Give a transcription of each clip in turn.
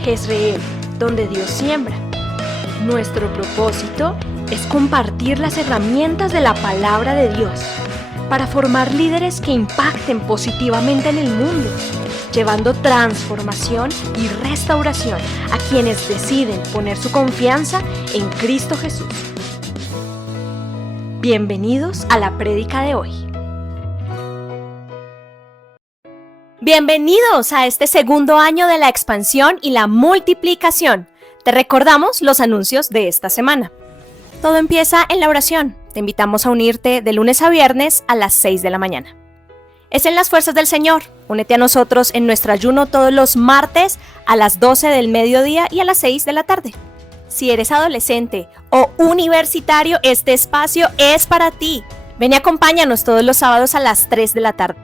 Jezreel, donde Dios siembra. Nuestro propósito es compartir las herramientas de la palabra de Dios para formar líderes que impacten positivamente en el mundo, llevando transformación y restauración a quienes deciden poner su confianza en Cristo Jesús. Bienvenidos a la prédica de hoy. Bienvenidos a este segundo año de la expansión y la multiplicación. Te recordamos los anuncios de esta semana. Todo empieza en la oración. Te invitamos a unirte de lunes a viernes a las 6 de la mañana. Es en las fuerzas del Señor. Únete a nosotros en nuestro ayuno todos los martes a las 12 del mediodía y a las 6 de la tarde. Si eres adolescente o universitario, este espacio es para ti. Ven y acompáñanos todos los sábados a las 3 de la tarde.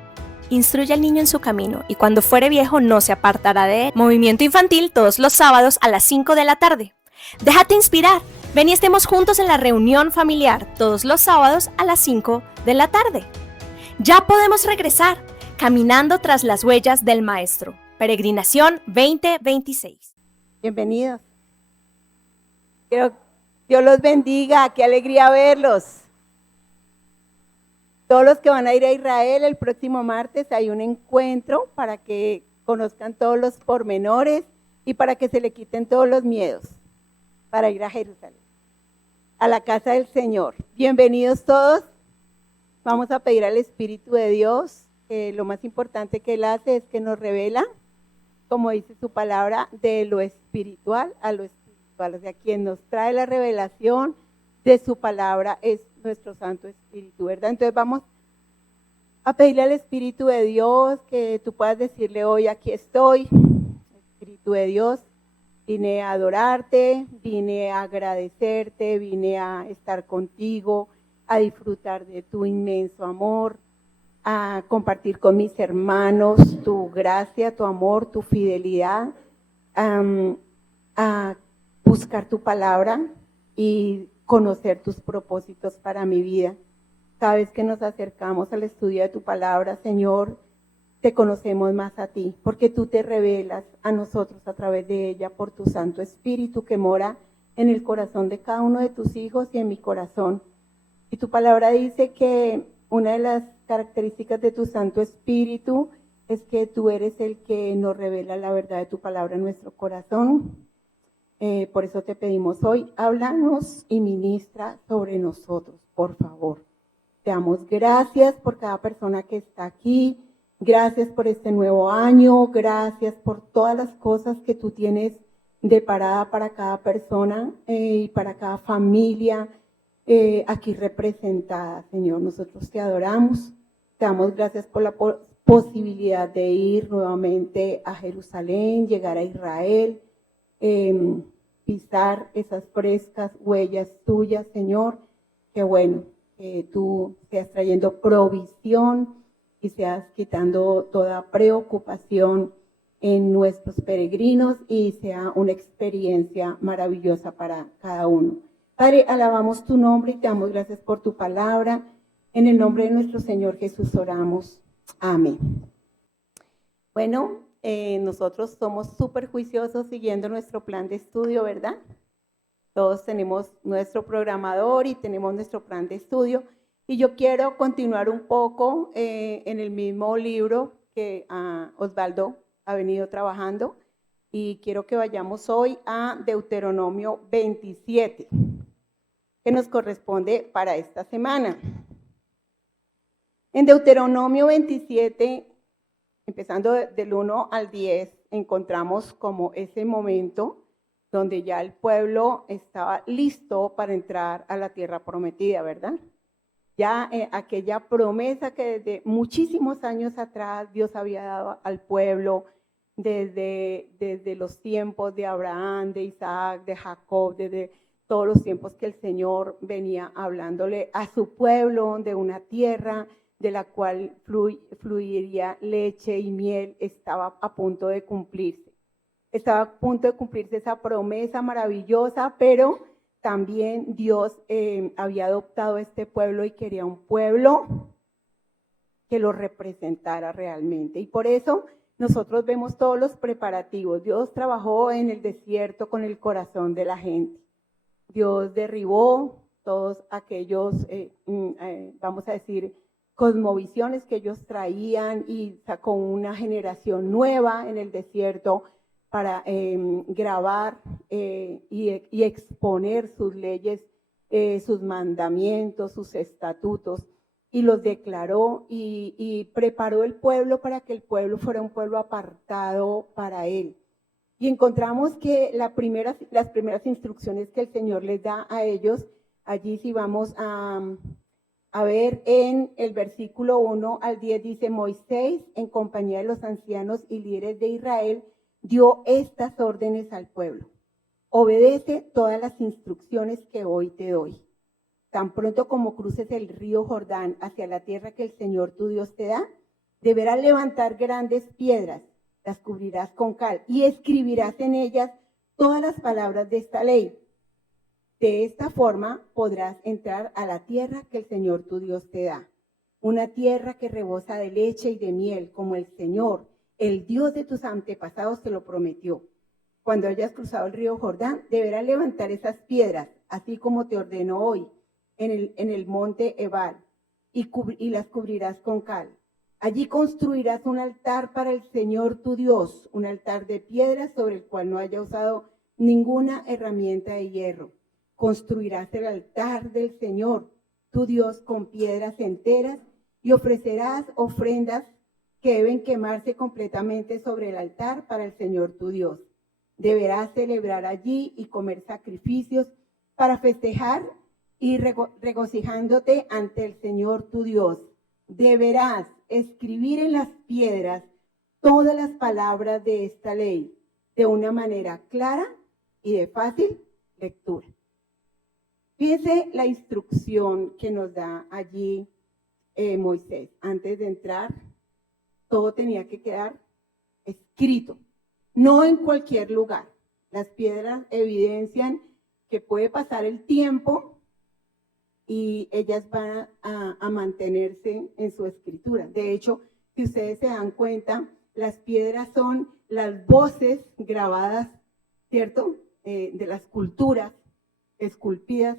Instruye al niño en su camino y cuando fuere viejo no se apartará de él. Movimiento infantil todos los sábados a las 5 de la tarde. Déjate inspirar. Ven y estemos juntos en la reunión familiar todos los sábados a las 5 de la tarde. Ya podemos regresar caminando tras las huellas del Maestro. Peregrinación 2026. Bienvenidos. Dios los bendiga, qué alegría verlos. Todos los que van a ir a Israel el próximo martes hay un encuentro para que conozcan todos los pormenores y para que se le quiten todos los miedos para ir a Jerusalén, a la casa del Señor. Bienvenidos todos. Vamos a pedir al Espíritu de Dios, que lo más importante que Él hace es que nos revela, como dice su palabra, de lo espiritual a lo espiritual. O sea, quien nos trae la revelación de su palabra es nuestro Santo Espíritu, ¿verdad? Entonces vamos a pedirle al Espíritu de Dios que tú puedas decirle hoy, aquí estoy, Espíritu de Dios, vine a adorarte, vine a agradecerte, vine a estar contigo, a disfrutar de tu inmenso amor, a compartir con mis hermanos tu gracia, tu amor, tu fidelidad, a buscar tu palabra y conocer tus propósitos para mi vida. Cada vez que nos acercamos al estudio de tu palabra, Señor, te conocemos más a ti, porque tú te revelas a nosotros a través de ella por tu Santo Espíritu que mora en el corazón de cada uno de tus hijos y en mi corazón. Y tu palabra dice que una de las características de tu Santo Espíritu es que tú eres el que nos revela la verdad de tu palabra en nuestro corazón. Por eso te pedimos hoy, háblanos y ministra sobre nosotros, por favor. Te damos gracias por cada persona que está aquí, gracias por este nuevo año, gracias por todas las cosas que tú tienes de parada para cada persona y para cada familia aquí representada, Señor. Nosotros te adoramos, te damos gracias por la posibilidad de ir nuevamente a Jerusalén, llegar a Israel, pisar esas frescas huellas tuyas, Señor. Qué bueno que tú seas trayendo provisión y seas quitando toda preocupación en nuestros peregrinos y sea una experiencia maravillosa para cada uno. Padre, alabamos tu nombre y te damos gracias por tu palabra. En el nombre de nuestro Señor Jesús oramos. Amén. Bueno, nosotros somos súper juiciosos siguiendo nuestro plan de estudio, ¿verdad? Todos tenemos nuestro programador y tenemos nuestro plan de estudio. Y yo quiero continuar un poco en el mismo libro que Osvaldo ha venido trabajando. Y quiero que vayamos hoy a Deuteronomio 27, que nos corresponde para esta semana. En Deuteronomio 27, empezando del 1 al 10, encontramos como ese momento donde ya el pueblo estaba listo para entrar a la tierra prometida, ¿verdad? Ya aquella promesa que desde muchísimos años atrás Dios había dado al pueblo, desde los tiempos de Abraham, de Isaac, de Jacob, desde todos los tiempos que el Señor venía hablándole a su pueblo de una tierra de la cual fluiría leche y miel, estaba a punto de cumplirse. Estaba a punto de cumplirse esa promesa maravillosa, pero también Dios había adoptado a este pueblo y quería un pueblo que lo representara realmente. Y por eso nosotros vemos todos los preparativos. Dios trabajó en el desierto con el corazón de la gente. Dios derribó todos aquellos, vamos a decir, cosmovisiones que ellos traían y sacó una generación nueva en el desierto para grabar y exponer sus leyes, sus mandamientos, sus estatutos, y los declaró y preparó el pueblo para que el pueblo fuera un pueblo apartado para él. Y encontramos que las primeras instrucciones que el Señor les da a ellos, allí si vamos a ver en el versículo 1 al 10, dice: Moisés, en compañía de los ancianos y líderes de Israel, dio estas órdenes al pueblo. Obedece todas las instrucciones que hoy te doy. Tan pronto como cruces el río Jordán hacia la tierra que el Señor tu Dios te da, deberás levantar grandes piedras, las cubrirás con cal y escribirás en ellas todas las palabras de esta ley. De esta forma podrás entrar a la tierra que el Señor tu Dios te da, una tierra que rebosa de leche y de miel, como el Señor, el Dios de tus antepasados, te lo prometió. Cuando hayas cruzado el río Jordán, deberás levantar esas piedras, así como te ordeno hoy, en el monte Ebal, y las cubrirás con cal. Allí construirás un altar para el Señor tu Dios, un altar de piedras sobre el cual no haya usado ninguna herramienta de hierro. Construirás el altar del Señor tu Dios con piedras enteras y ofrecerás ofrendas que deben quemarse completamente sobre el altar para el Señor tu Dios. Deberás celebrar allí y comer sacrificios para festejar y regocijándote ante el Señor tu Dios. Deberás escribir en las piedras todas las palabras de esta ley de una manera clara y de fácil lectura. Fíjense la instrucción que nos da allí Moisés. Antes de entrar, todo tenía que quedar escrito, no en cualquier lugar. Las piedras evidencian que puede pasar el tiempo y ellas van a mantenerse en su escritura. De hecho, si ustedes se dan cuenta, las piedras son las voces grabadas, ¿cierto?, de las culturas esculpidas.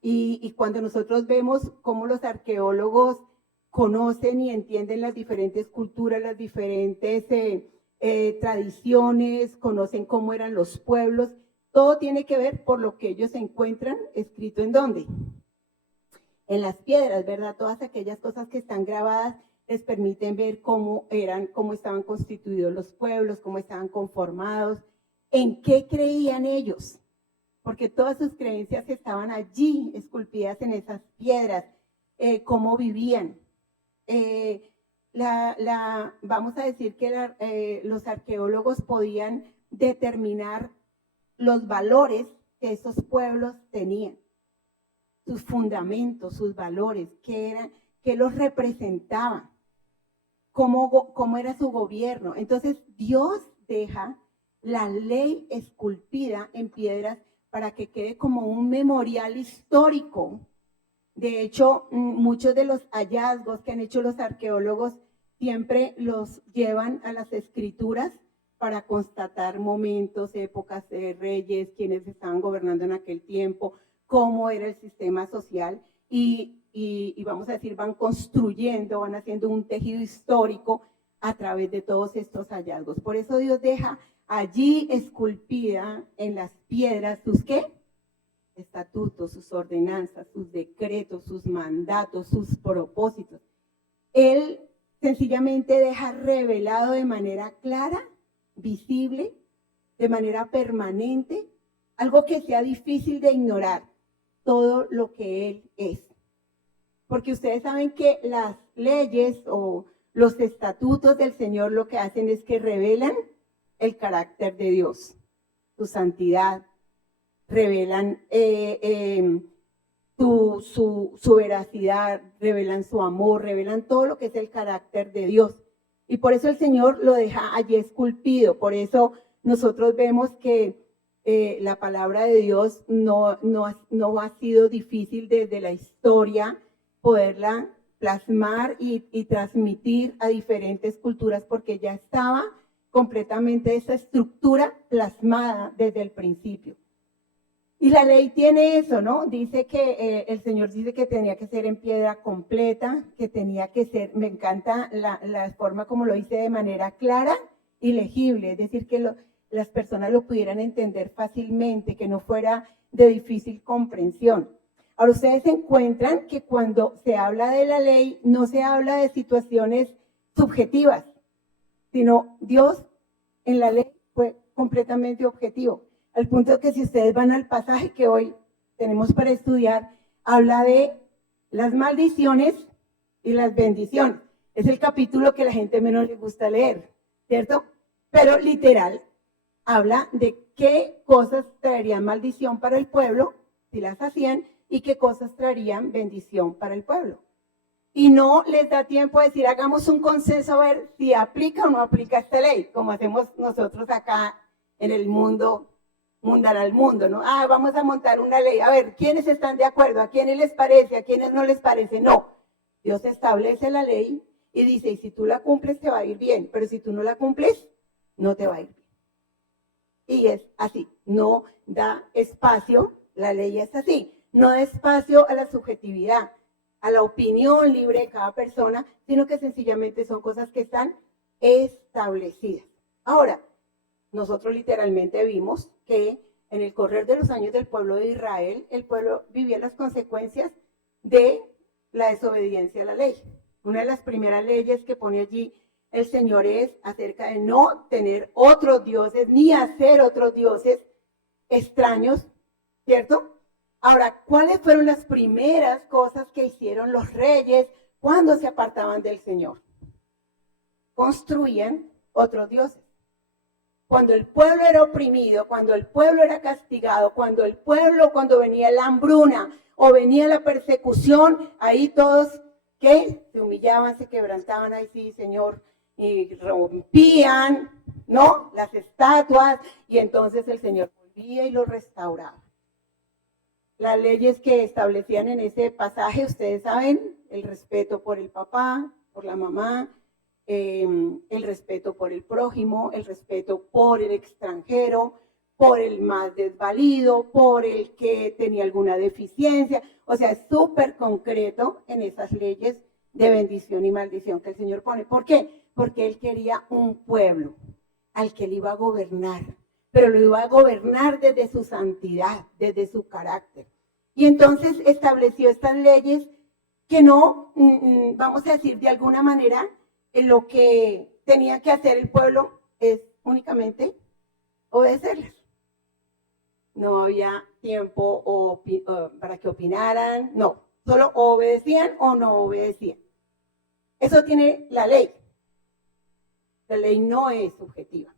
Y cuando nosotros vemos cómo los arqueólogos conocen y entienden las diferentes culturas, las diferentes tradiciones, conocen cómo eran los pueblos, todo tiene que ver por lo que ellos encuentran escrito en ¿dónde? En las piedras, ¿verdad? Todas aquellas cosas que están grabadas les permiten ver cómo estaban constituidos los pueblos, cómo estaban conformados, en qué creían ellos, porque todas sus creencias estaban allí esculpidas en esas piedras, cómo vivían. Vamos a decir que los arqueólogos podían determinar los valores que esos pueblos tenían, sus fundamentos, sus valores, qué los representaban, cómo era su gobierno. Entonces Dios deja la ley esculpida en piedras para que quede como un memorial histórico. De hecho, muchos de los hallazgos que han hecho los arqueólogos siempre los llevan a las escrituras para constatar momentos, épocas de reyes, quienes estaban gobernando en aquel tiempo, cómo era el sistema social y vamos a decir, van construyendo, van haciendo un tejido histórico a través de todos estos hallazgos. Por eso Dios deja allí esculpida en las piedras sus ¿qué? Estatutos, sus ordenanzas, sus decretos, sus mandatos, sus propósitos. Él sencillamente deja revelado de manera clara, visible, de manera permanente, algo que sea difícil de ignorar, todo lo que Él es. Porque ustedes saben que las leyes o los estatutos del Señor lo que hacen es que revelan el carácter de Dios, su santidad, revelan su veracidad, revelan su amor, revelan todo lo que es el carácter de Dios. Y por eso el Señor lo deja allí esculpido. Por eso nosotros vemos que la palabra de Dios no ha sido difícil desde la historia poderla plasmar y transmitir a diferentes culturas porque ya estaba completamente esa estructura plasmada desde el principio. Y la ley tiene eso, ¿no? Dice que el Señor dice que tenía que ser en piedra completa, que tenía que ser, me encanta la forma como lo dice, de manera clara y legible, es decir, que las personas lo pudieran entender fácilmente, que no fuera de difícil comprensión. Ahora, ustedes encuentran que cuando se habla de la ley, no se habla de situaciones subjetivas, sino Dios en la ley fue completamente objetivo. Al punto que si ustedes van al pasaje que hoy tenemos para estudiar, habla de las maldiciones y las bendiciones. Es el capítulo que a la gente menos le gusta leer, ¿cierto? Pero literal, habla de qué cosas traerían maldición para el pueblo, si las hacían, y qué cosas traerían bendición para el pueblo. Y no les da tiempo a decir, hagamos un consenso a ver si aplica o no aplica esta ley, como hacemos nosotros acá en el mundo mundanal mundo, ¿no? Vamos a montar una ley, a ver, ¿quiénes están de acuerdo? ¿A quiénes les parece? ¿A quiénes no les parece? No, Dios establece la ley y dice, y si tú la cumples te va a ir bien, pero si tú no la cumples, no te va a ir bien. Y es así, no da espacio, la ley es así, no da espacio a la subjetividad, a la opinión libre de cada persona, sino que sencillamente son cosas que están establecidas. Ahora, nosotros literalmente vimos que en el correr de los años del pueblo de Israel, el pueblo vivía las consecuencias de la desobediencia a la ley. Una de las primeras leyes que pone allí el Señor es acerca de no tener otros dioses, ni hacer otros dioses extraños, ¿cierto? Ahora, ¿cuáles fueron las primeras cosas que hicieron los reyes cuando se apartaban del Señor? Construían otros dioses. Cuando el pueblo era oprimido, cuando el pueblo era castigado, cuando venía la hambruna o venía la persecución, ahí todos, ¿qué? Se humillaban, se quebrantaban, ahí sí, Señor, y rompían, ¿no? Las estatuas, y entonces el Señor volvía y lo restauraba. Las leyes que establecían en ese pasaje, ustedes saben, el respeto por el papá, por la mamá, el respeto por el prójimo, el respeto por el extranjero, por el más desvalido, por el que tenía alguna deficiencia. O sea, es súper concreto en esas leyes de bendición y maldición que el Señor pone. ¿Por qué? Porque Él quería un pueblo al que Él iba a gobernar, pero lo iba a gobernar desde su santidad, desde su carácter. Y entonces estableció estas leyes que no, vamos a decir de alguna manera, lo que tenía que hacer el pueblo es únicamente obedecerlas. No había tiempo para que opinaran, no, solo obedecían o no obedecían. Eso tiene la ley. La ley no es subjetiva.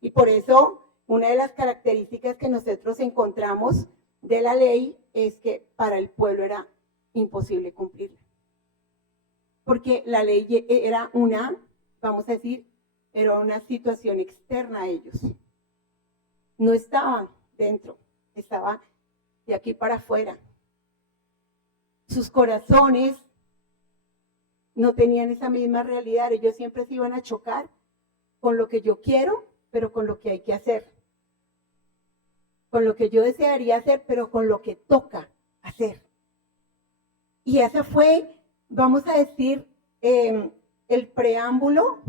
Y por eso, una de las características que nosotros encontramos de la ley es que para el pueblo era imposible cumplirla. Porque la ley era una, vamos a decir, era una situación externa a ellos. No estaba dentro, estaba de aquí para afuera. Sus corazones no tenían esa misma realidad, ellos siempre se iban a chocar con lo que yo quiero, pero con lo que hay que hacer. Con lo que yo desearía hacer, pero con lo que toca hacer. Y esa fue, vamos a decir, el preámbulo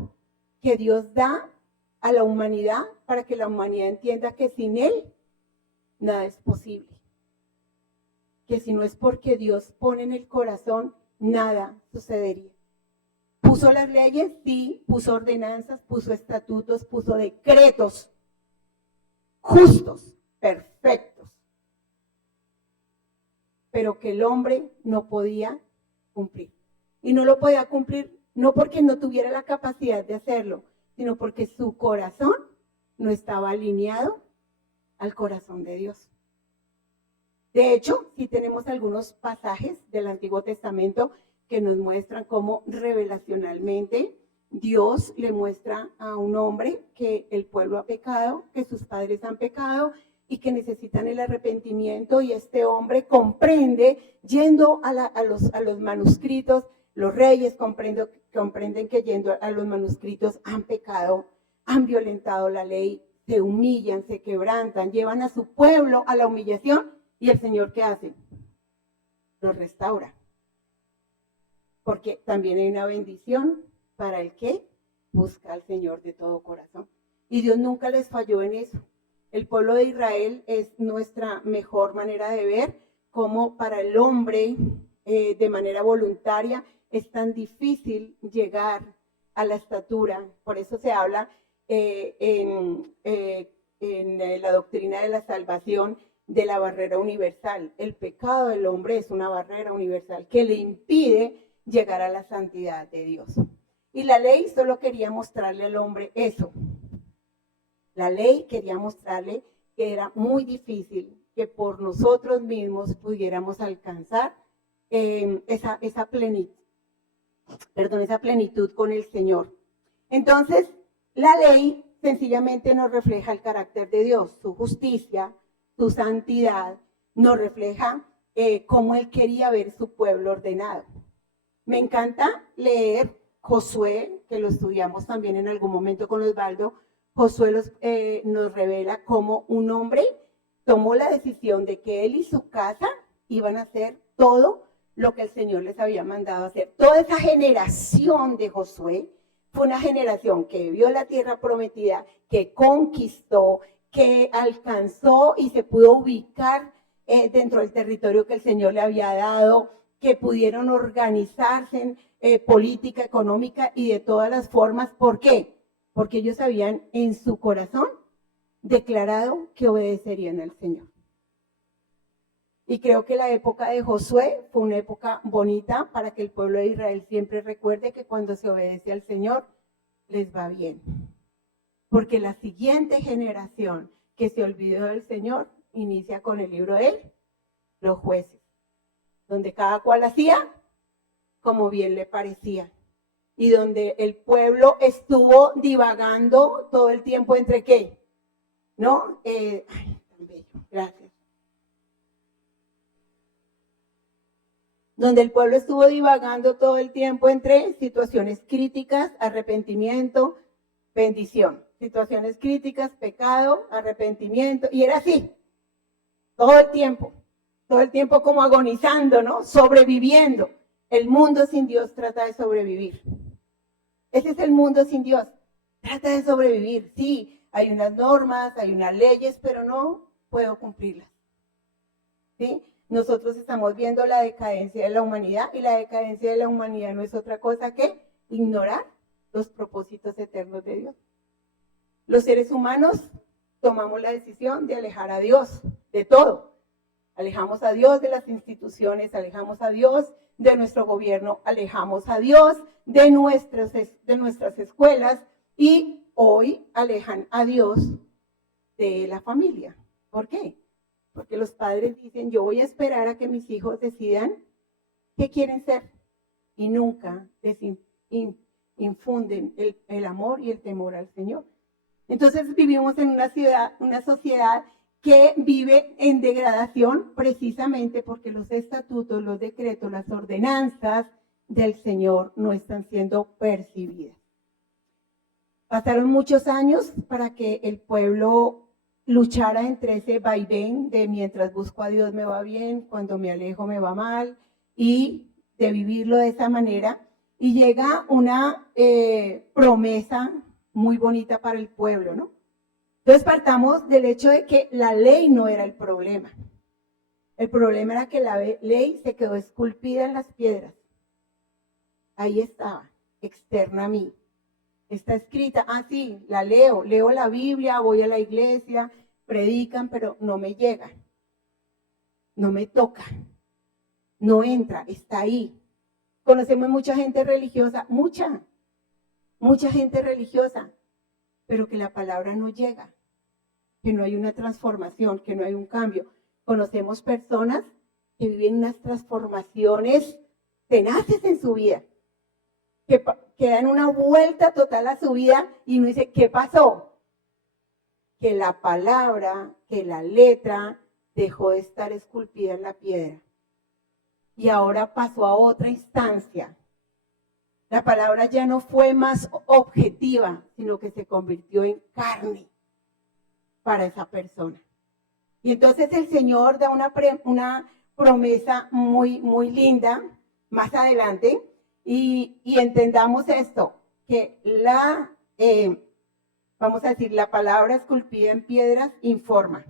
que Dios da a la humanidad para que la humanidad entienda que sin Él nada es posible. Que si no es porque Dios pone en el corazón, nada sucedería. ¿Puso las leyes? Sí. ¿Puso ordenanzas? ¿Puso estatutos? ¿Puso decretos? Justos, perfectos. Pero que el hombre no podía cumplir. Y no lo podía cumplir no porque no tuviera la capacidad de hacerlo, sino porque su corazón no estaba alineado al corazón de Dios. De hecho, sí tenemos algunos pasajes del Antiguo Testamento que nos muestran cómo revelacionalmente Dios le muestra a un hombre que el pueblo ha pecado, que sus padres han pecado y que necesitan el arrepentimiento, y este hombre comprende, yendo a los manuscritos, los reyes comprenden que yendo a los manuscritos han pecado, han violentado la ley, se humillan, se quebrantan, llevan a su pueblo a la humillación, y el Señor, ¿qué hace? Los restaura. Porque también hay una bendición para el que busca al Señor de todo corazón. Y Dios nunca les falló en eso. El pueblo de Israel es nuestra mejor manera de ver cómo para el hombre de manera voluntaria es tan difícil llegar a la estatura. Por eso se habla en la doctrina de la salvación de la barrera universal. El pecado del hombre es una barrera universal que le impide llegar a la santidad de Dios. Y la ley solo quería mostrarle al hombre eso. La ley quería mostrarle que era muy difícil que por nosotros mismos pudiéramos alcanzar esa plenitud con el Señor. Entonces, la ley sencillamente nos refleja el carácter de Dios, su justicia, su santidad, nos refleja cómo Él quería ver su pueblo ordenado. Me encanta leer Josué, que lo estudiamos también en algún momento con Osvaldo. Josué nos revela cómo un hombre tomó la decisión de que él y su casa iban a hacer todo lo que el Señor les había mandado hacer. Toda esa generación de Josué fue una generación que vio la tierra prometida, que conquistó, que alcanzó y se pudo ubicar dentro del territorio que el Señor le había dado, que pudieron organizarse en política, económica y de todas las formas. ¿Por qué? Porque ellos habían en su corazón declarado que obedecerían al Señor. Y creo que la época de Josué fue una época bonita para que el pueblo de Israel siempre recuerde que cuando se obedece al Señor, les va bien. Porque la siguiente generación que se olvidó del Señor inicia con el libro de los Jueces, donde cada cual hacía como bien le parecía. Y donde el pueblo estuvo divagando todo el tiempo entre ¿qué? ¿No? Ay, tan bello, gracias. Donde el pueblo estuvo divagando todo el tiempo entre situaciones críticas, arrepentimiento, bendición. Situaciones críticas, pecado, arrepentimiento, y era así, todo el tiempo como agonizando, ¿no? Sobreviviendo. El mundo sin Dios trata de sobrevivir. Ese es el mundo sin Dios. Trata de sobrevivir. Sí, hay unas normas, hay unas leyes, pero no puedo cumplirlas. ¿Sí? Nosotros estamos viendo la decadencia de la humanidad, y la decadencia de la humanidad no es otra cosa que ignorar los propósitos eternos de Dios. Los seres humanos tomamos la decisión de alejar a Dios de todo. Alejamos a Dios de las instituciones, alejamos a Dios de nuestro gobierno, alejamos a Dios de nuestras escuelas, y hoy alejan a Dios de la familia. ¿Por qué? Porque los padres dicen, yo voy a esperar a que mis hijos decidan qué quieren ser, y nunca les infunden el amor y el temor al Señor. Entonces vivimos en una sociedad que vive en degradación precisamente porque los estatutos, los decretos, las ordenanzas del Señor no están siendo percibidas. Pasaron muchos años para que el pueblo luchara entre ese vaivén de mientras busco a Dios me va bien, cuando me alejo me va mal, y de vivirlo de esa manera. Y llega una promesa muy bonita para el pueblo, ¿no? Entonces partamos del hecho de que la ley no era el problema. El problema era que la ley se quedó esculpida en las piedras. Ahí estaba, externa a mí. Está escrita, sí, la leo la Biblia, voy a la iglesia, predican, pero no me llega, no me toca, no entra, está ahí. Conocemos mucha gente religiosa, mucha gente religiosa, pero que la palabra no llega, que no hay una transformación, que no hay un cambio. Conocemos personas que viven unas transformaciones tenaces en su vida, que dan una vuelta total a su vida, y uno dice, ¿qué pasó? que la palabra, que la letra dejó de estar esculpida en la piedra y ahora pasó a otra instancia. La palabra ya no fue más objetiva, sino que se convirtió en carne para esa persona. Y entonces el Señor da una promesa muy, muy linda más adelante y entendamos esto, que vamos a decir, la palabra esculpida en piedras informa,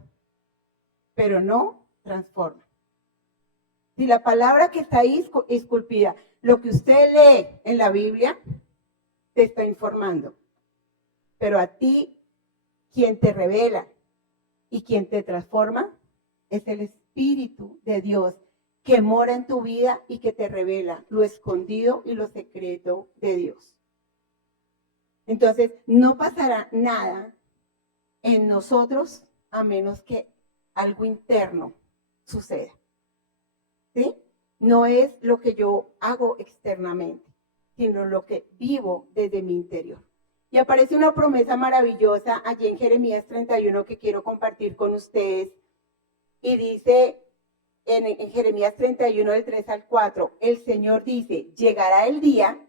pero no transforma. Si la palabra que está ahí esculpida, lo que usted lee en la Biblia, te está informando. Pero a ti, quien te revela y quien te transforma, es el Espíritu de Dios que mora en tu vida y que te revela lo escondido y lo secreto de Dios. Entonces, no pasará nada en nosotros a menos que algo interno suceda. ¿Sí? No es lo que yo hago externamente, sino lo que vivo desde mi interior. Y aparece una promesa maravillosa allí en Jeremías 31 que quiero compartir con ustedes. Y dice en Jeremías 31 del 3 al 4, el Señor dice, llegará el día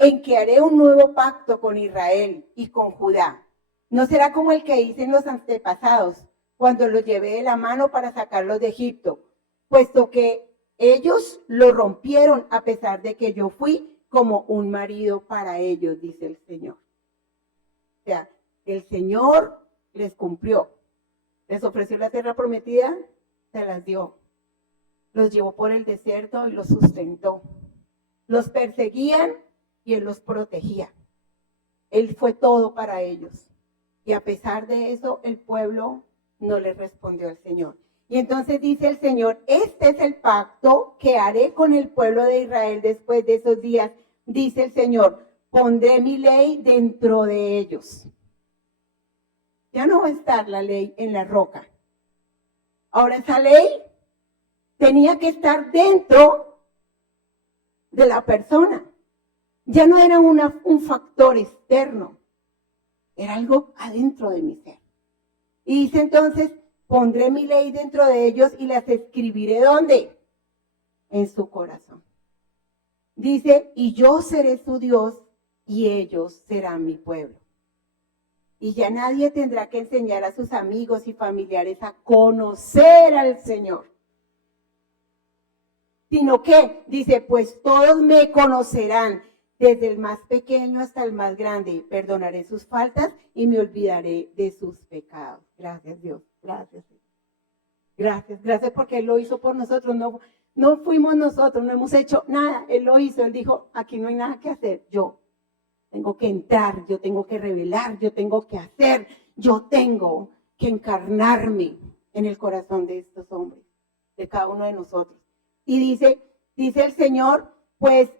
en que haré un nuevo pacto con Israel y con Judá. No será como el que hice en los antepasados, cuando los llevé de la mano para sacarlos de Egipto, puesto que ellos lo rompieron a pesar de que yo fui como un marido para ellos, dice el Señor. O sea, el Señor les cumplió. Les ofreció la tierra prometida, se las dio. Los llevó por el desierto y los sustentó. Los perseguían y Él los protegía. Él fue todo para ellos. Y a pesar de eso, el pueblo no le respondió al Señor. Y entonces dice el Señor, este es el pacto que haré con el pueblo de Israel después de esos días. Dice el Señor, pondré mi ley dentro de ellos. Ya no va a estar la ley en la roca. Ahora esa ley tenía que estar dentro de la persona. Ya no era un factor externo, era algo adentro de mi ser. Y dice entonces, pondré mi ley dentro de ellos y las escribiré ¿dónde? En su corazón. Dice, y yo seré su Dios y ellos serán mi pueblo. Y ya nadie tendrá que enseñar a sus amigos y familiares a conocer al Señor. Sino que, dice, pues todos me conocerán, desde el más pequeño hasta el más grande. Perdonaré sus faltas y me olvidaré de sus pecados. Gracias, Dios. Gracias. Gracias porque Él lo hizo por nosotros. No fuimos nosotros, no hemos hecho nada. Él lo hizo. Él dijo, aquí no hay nada que hacer. Yo tengo que entrar, yo tengo que revelar, yo tengo que hacer, yo tengo que encarnarme en el corazón de estos hombres, de cada uno de nosotros. Y dice el Señor, pues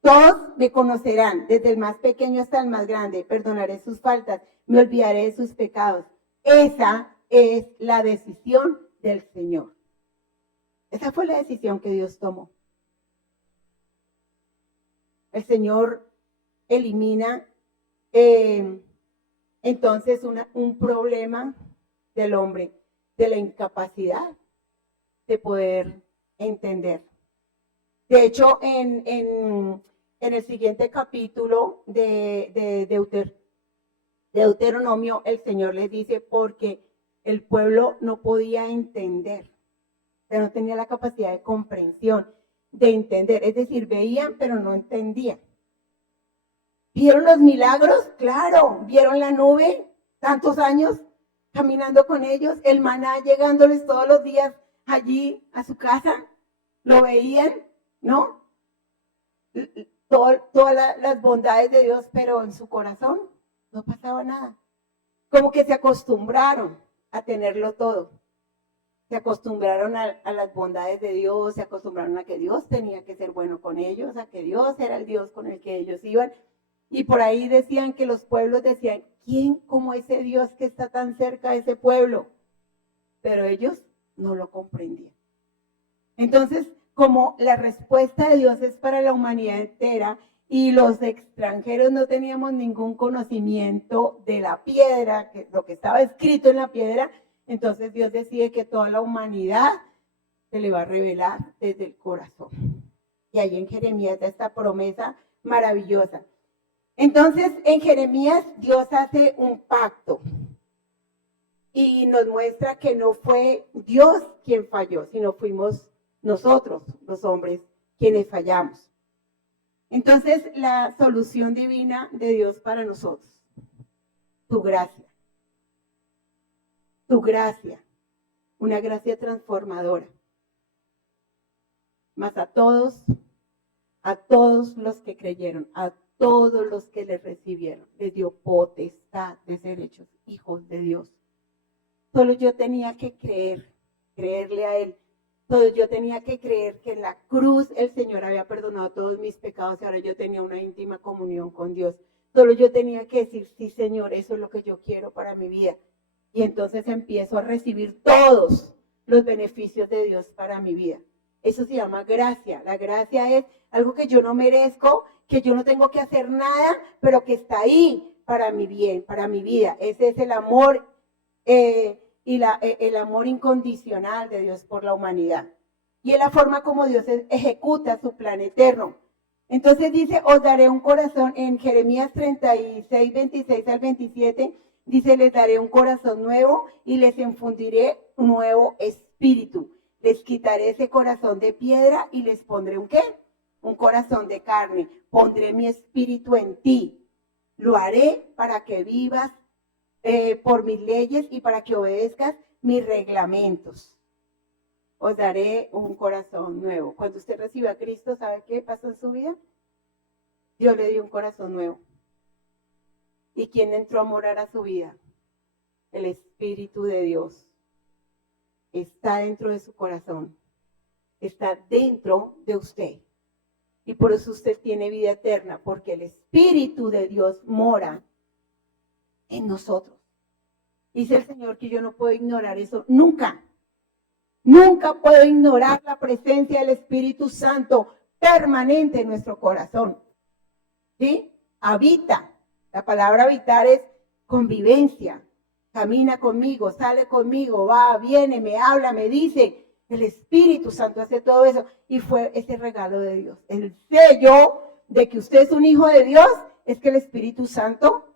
todos me conocerán, desde el más pequeño hasta el más grande. Perdonaré sus faltas, me olvidaré de sus pecados. Esa es la decisión del Señor. Esa fue la decisión que Dios tomó. El Señor elimina entonces un problema del hombre, de la incapacidad de poder entender. De hecho, en el siguiente capítulo de Deuteronomio, el Señor les dice, porque el pueblo no podía entender, o sea, no tenía la capacidad de comprensión, de entender, es decir, veían pero no entendían. ¿Vieron los milagros? Claro. ¿Vieron la nube? Tantos años caminando con ellos, el maná llegándoles todos los días allí a su casa, ¿lo veían? ¿No? Todas las bondades de Dios, pero en su corazón no pasaba nada. Como que se acostumbraron a tenerlo todo. Se acostumbraron a las bondades de Dios, se acostumbraron a que Dios tenía que ser bueno con ellos, a que Dios era el Dios con el que ellos iban. Y por ahí decían que los pueblos decían, ¿quién como ese Dios que está tan cerca de ese pueblo? Pero ellos no lo comprendían. Entonces, como la respuesta de Dios es para la humanidad entera y los extranjeros no teníamos ningún conocimiento de la piedra, que lo que estaba escrito en la piedra, entonces Dios decide que toda la humanidad se le va a revelar desde el corazón. Y ahí en Jeremías está esta promesa maravillosa. Entonces, en Jeremías Dios hace un pacto y nos muestra que no fue Dios quien falló, sino fuimos nosotros, los hombres, quienes fallamos. Entonces, la solución divina de Dios para nosotros, tu gracia, una gracia transformadora. Mas a todos los que creyeron, a todos los que le recibieron, les dio potestad de ser hechos hijos de Dios. Solo yo tenía que creerle a Él. Solo yo tenía que creer que en la cruz el Señor había perdonado todos mis pecados y ahora yo tenía una íntima comunión con Dios. Solo yo tenía que decir, sí, Señor, eso es lo que yo quiero para mi vida. Y entonces empiezo a recibir todos los beneficios de Dios para mi vida. Eso se llama gracia. La gracia es algo que yo no merezco, que yo no tengo que hacer nada, pero que está ahí para mi bien, para mi vida. Ese es el amor el amor incondicional de Dios por la humanidad. Y es la forma como Dios ejecuta su plan eterno. Entonces dice, os daré un corazón, en Jeremías 36, 26 al 27, dice, les daré un corazón nuevo y les infundiré un nuevo espíritu. Les quitaré ese corazón de piedra y les pondré ¿un qué? Un corazón de carne. Pondré mi espíritu en ti. Lo haré para que vivas por mis leyes y para que obedezcas mis reglamentos. Os daré un corazón nuevo. Cuando usted recibe a Cristo, ¿sabe qué pasó en su vida? Dios le dio un corazón nuevo. ¿Y quién entró a morar a su vida? El Espíritu de Dios. Está dentro de su corazón. Está dentro de usted. Y por eso usted tiene vida eterna, porque el Espíritu de Dios mora en nosotros. Dice el Señor que yo no puedo ignorar eso nunca. Nunca puedo ignorar la presencia del Espíritu Santo permanente en nuestro corazón. ¿Sí? Habita. La palabra habitar es convivencia. Camina conmigo, sale conmigo, va, viene, me habla, me dice. El Espíritu Santo hace todo eso. Y fue ese regalo de Dios. El sello de que usted es un hijo de Dios es que el Espíritu Santo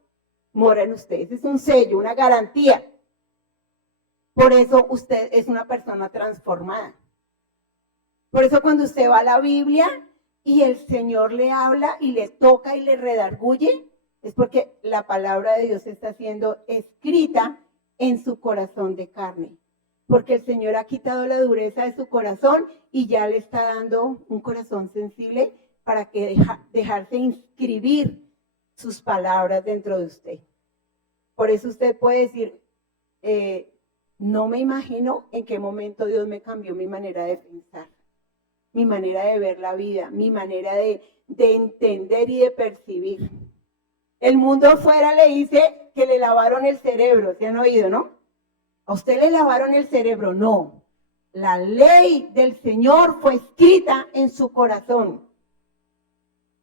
mora en usted. Es un sello, una garantía. Por eso usted es una persona transformada. Por eso cuando usted va a la Biblia y el Señor le habla y le toca y le redarguye, es porque la palabra de Dios está siendo escrita en su corazón de carne. Porque el Señor ha quitado la dureza de su corazón y ya le está dando un corazón sensible para que dejarse inscribir sus palabras dentro de usted. Por eso usted puede decir, no me imagino en qué momento Dios me cambió mi manera de pensar, mi manera de ver la vida, mi manera de entender y de percibir. El mundo afuera le dice que le lavaron el cerebro, ¿se han oído, no? ¿A usted le lavaron el cerebro? No. La ley del Señor fue escrita en su corazón.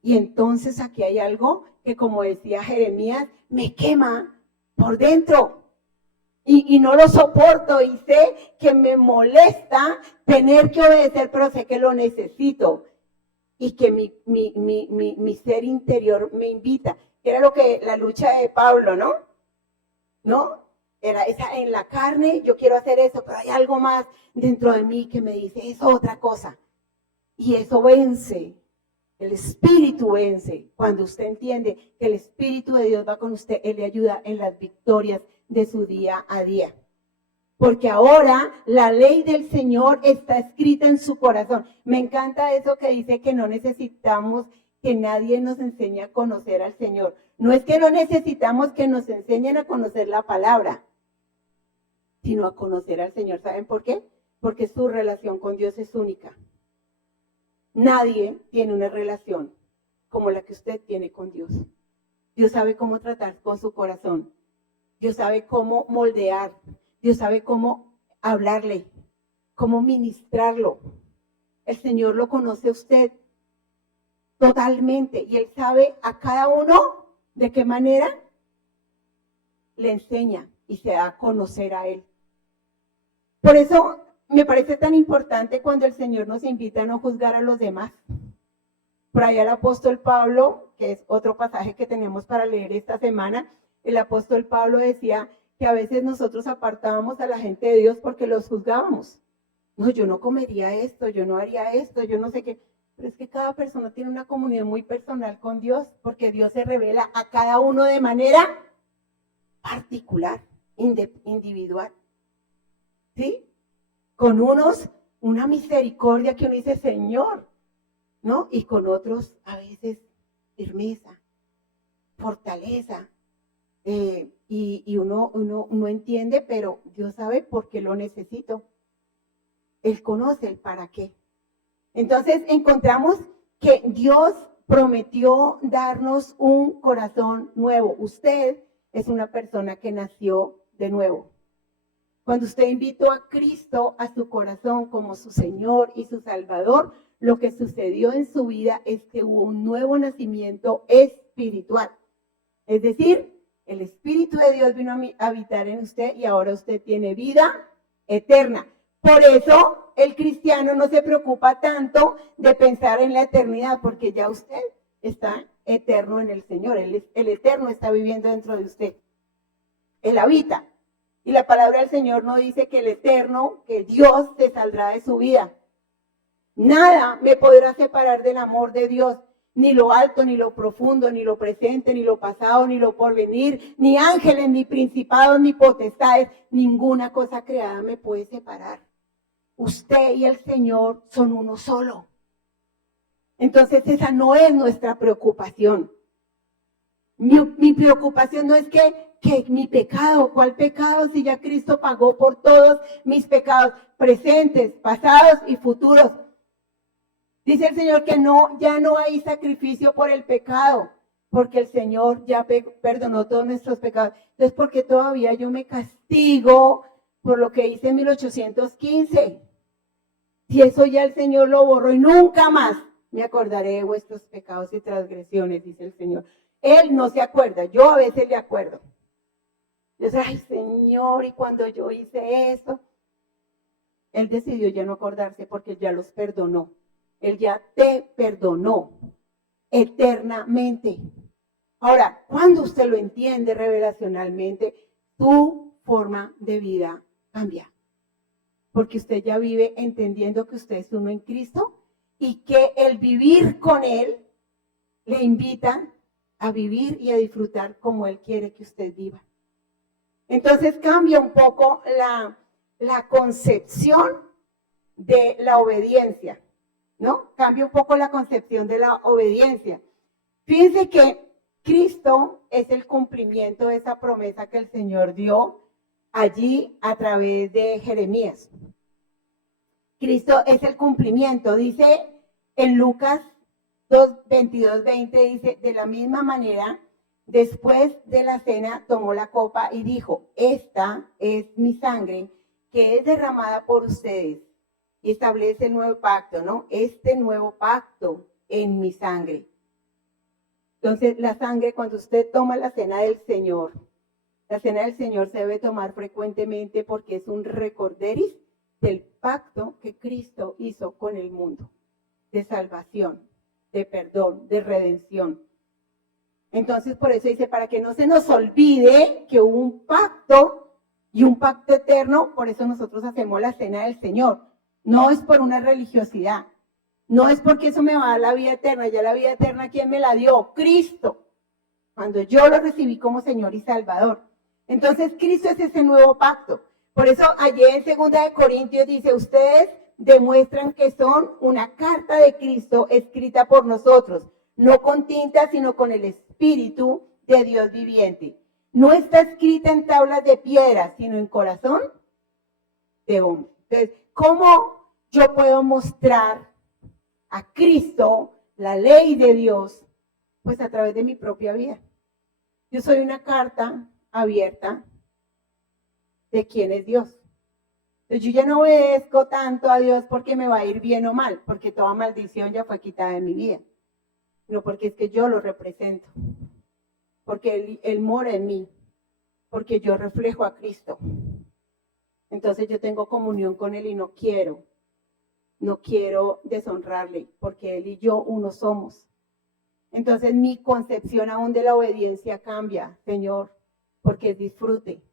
Y entonces aquí hay algo que, como decía Jeremías, me quema por dentro. Y no lo soporto y sé que me molesta tener que obedecer, pero sé que lo necesito. Y que mi ser interior me invita. Era lo que la lucha de Pablo, ¿no? ¿No? Era esa en la carne, yo quiero hacer eso, pero hay algo más dentro de mí que me dice, es otra cosa. Y eso vence. El Espíritu vence. Cuando usted entiende que el Espíritu de Dios va con usted, Él le ayuda en las victorias de su día a día. Porque ahora la ley del Señor está escrita en su corazón. Me encanta eso que dice que no necesitamos que nadie nos enseñe a conocer al Señor. No es que no necesitamos que nos enseñen a conocer la palabra, sino a conocer al Señor. ¿Saben por qué? Porque su relación con Dios es única. Nadie tiene una relación como la que usted tiene con Dios. Dios sabe cómo tratar con su corazón. Dios sabe cómo moldear. Dios sabe cómo hablarle, cómo ministrarlo. El Señor lo conoce a usted. totalmente. Y Él sabe a cada uno de qué manera le enseña y se da a conocer a Él. Por eso me parece tan importante cuando el Señor nos invita a no juzgar a los demás. Por allá el apóstol Pablo, que es otro pasaje que tenemos para leer esta semana, el apóstol Pablo decía que a veces nosotros apartábamos a la gente de Dios porque los juzgábamos. No, yo no comería esto, yo no haría esto, yo no sé qué. Pero es que cada persona tiene una comunión muy personal con Dios, porque Dios se revela a cada uno de manera particular, individual. ¿Sí? Con unos, una misericordia que uno dice, Señor, ¿no? Y con otros, a veces, firmeza, fortaleza. Y uno entiende, pero Dios sabe por qué lo necesito. Él conoce el para qué. Entonces encontramos que Dios prometió darnos un corazón nuevo. Usted es una persona que nació de nuevo. Cuando usted invitó a Cristo a su corazón como su Señor y su Salvador, lo que sucedió en su vida es que hubo un nuevo nacimiento espiritual. Es decir, el Espíritu de Dios vino a habitar en usted y ahora usted tiene vida eterna. Por eso el cristiano no se preocupa tanto de pensar en la eternidad, porque ya usted está eterno en el Señor. El eterno está viviendo dentro de usted. Él habita. Y la palabra del Señor no dice que el eterno, que Dios se saldrá de su vida. Nada me podrá separar del amor de Dios. Ni lo alto, ni lo profundo, ni lo presente, ni lo pasado, ni lo porvenir, ni ángeles, ni principados, ni potestades. Ninguna cosa creada me puede separar. Usted y el Señor son uno solo. Entonces esa no es nuestra preocupación. Mi preocupación no es que mi pecado, ¿cuál pecado? Si ya Cristo pagó por todos mis pecados, presentes, pasados y futuros. Dice el Señor que ya no hay sacrificio por el pecado, porque el Señor ya perdonó todos nuestros pecados. Entonces, ¿por qué todavía yo me castigo por lo que hice en 1815? Si eso ya el Señor lo borró y nunca más me acordaré de vuestros pecados y transgresiones, dice el Señor. Él no se acuerda, yo a veces le acuerdo. Yo sé, ay Señor, y cuando yo hice eso, Él decidió ya no acordarse porque ya los perdonó. Él ya te perdonó eternamente. Ahora, cuando usted lo entiende revelacionalmente, tu forma de vida cambia. Porque usted ya vive entendiendo que usted es uno en Cristo y que el vivir con Él le invita a vivir y a disfrutar como Él quiere que usted viva. Entonces cambia un poco la concepción de la obediencia, ¿no? Cambia un poco la concepción de la obediencia. Fíjense que Cristo es el cumplimiento de esa promesa que el Señor dio allí a través de Jeremías. Cristo es el cumplimiento, dice en Lucas 22:20, dice, de la misma manera, después de la cena tomó la copa y dijo, esta es mi sangre que es derramada por ustedes y establece el nuevo pacto, ¿no? Este nuevo pacto en mi sangre. Entonces, la sangre, cuando usted toma la cena del Señor, la cena del Señor se debe tomar frecuentemente porque es un recorderis del pacto que Cristo hizo con el mundo, de salvación, de perdón, de redención. Entonces, por eso dice, para que no se nos olvide que hubo un pacto y un pacto eterno, por eso nosotros hacemos la cena del Señor. No es por una religiosidad, no es porque eso me va a dar la vida eterna, ya la vida eterna, ¿quién me la dio? Cristo, cuando yo lo recibí como Señor y Salvador. Entonces, Cristo es ese nuevo pacto. Por eso, ayer en 2 Corintios dice, ustedes demuestran que son una carta de Cristo escrita por nosotros, no con tinta, sino con el Espíritu de Dios viviente. No está escrita en tablas de piedra, sino en corazón de hombre. Entonces, ¿cómo yo puedo mostrar a Cristo la ley de Dios? Pues a través de mi propia vida. Yo soy una carta abierta de quién es Dios. Entonces, yo ya no obedezco tanto a Dios porque me va a ir bien o mal, porque toda maldición ya fue quitada de mi vida. no porque es que yo lo represento, porque él mora en mí, porque yo reflejo a Cristo. Entonces yo tengo comunión con Él y no quiero deshonrarle, porque Él y yo uno somos. Entonces mi concepción aún de la obediencia cambia, Señor, porque es disfrute,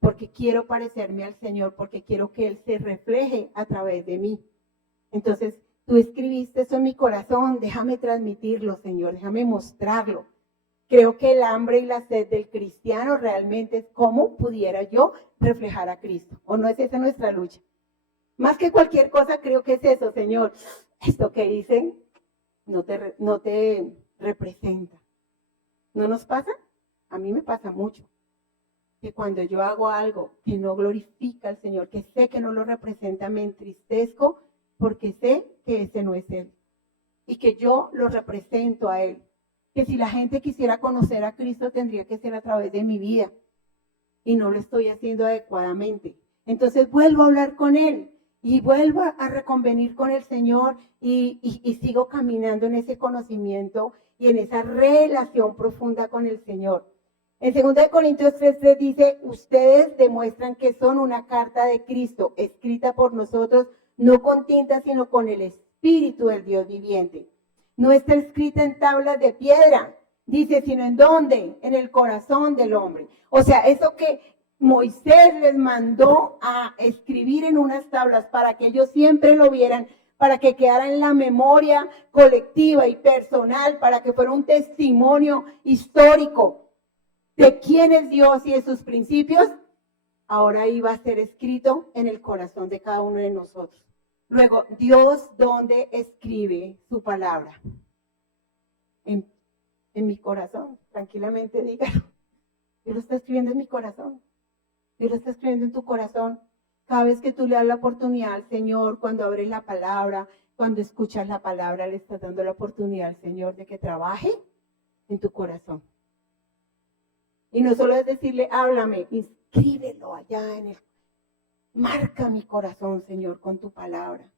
porque quiero parecerme al Señor, porque quiero que Él se refleje a través de mí. Entonces tú escribiste eso en mi corazón, déjame transmitirlo, Señor, déjame mostrarlo. Creo que el hambre y la sed del cristiano realmente es cómo pudiera yo reflejar a Cristo. ¿O no es esa nuestra lucha? Más que cualquier cosa, creo que es eso, Señor. Esto que dicen no te representa. ¿No nos pasa? A mí me pasa mucho. Que cuando yo hago algo que no glorifica al Señor, que sé que no lo representa, me entristezco porque sé que ese no es Él. Y que yo lo represento a Él. Que si la gente quisiera conocer a Cristo, tendría que ser a través de mi vida. Y no lo estoy haciendo adecuadamente. Entonces vuelvo a hablar con Él. Y vuelvo a reconvenir con el Señor. Y sigo caminando en ese conocimiento y en esa relación profunda con el Señor. En 2 Corintios 3:3 dice, ustedes demuestran que son una carta de Cristo, escrita por nosotros, no con tinta, sino con el Espíritu del Dios viviente. No está escrita en tablas de piedra, dice, sino en ¿dónde? En el corazón del hombre. O sea, eso que Moisés les mandó a escribir en unas tablas para que ellos siempre lo vieran, para que quedara en la memoria colectiva y personal, para que fuera un testimonio histórico de quién es Dios y de sus principios, ahora iba a ser escrito en el corazón de cada uno de nosotros. Luego, Dios, ¿dónde escribe su palabra? En mi corazón, tranquilamente dígalo. Dios lo está escribiendo en mi corazón. Dios lo está escribiendo en tu corazón. Cada vez que tú le das la oportunidad al Señor, cuando abres la palabra, cuando escuchas la palabra, le estás dando la oportunidad al Señor de que trabaje en tu corazón. Y no solo es decirle, háblame, inscríbelo allá en el... Marca mi corazón, Señor, con tu palabra.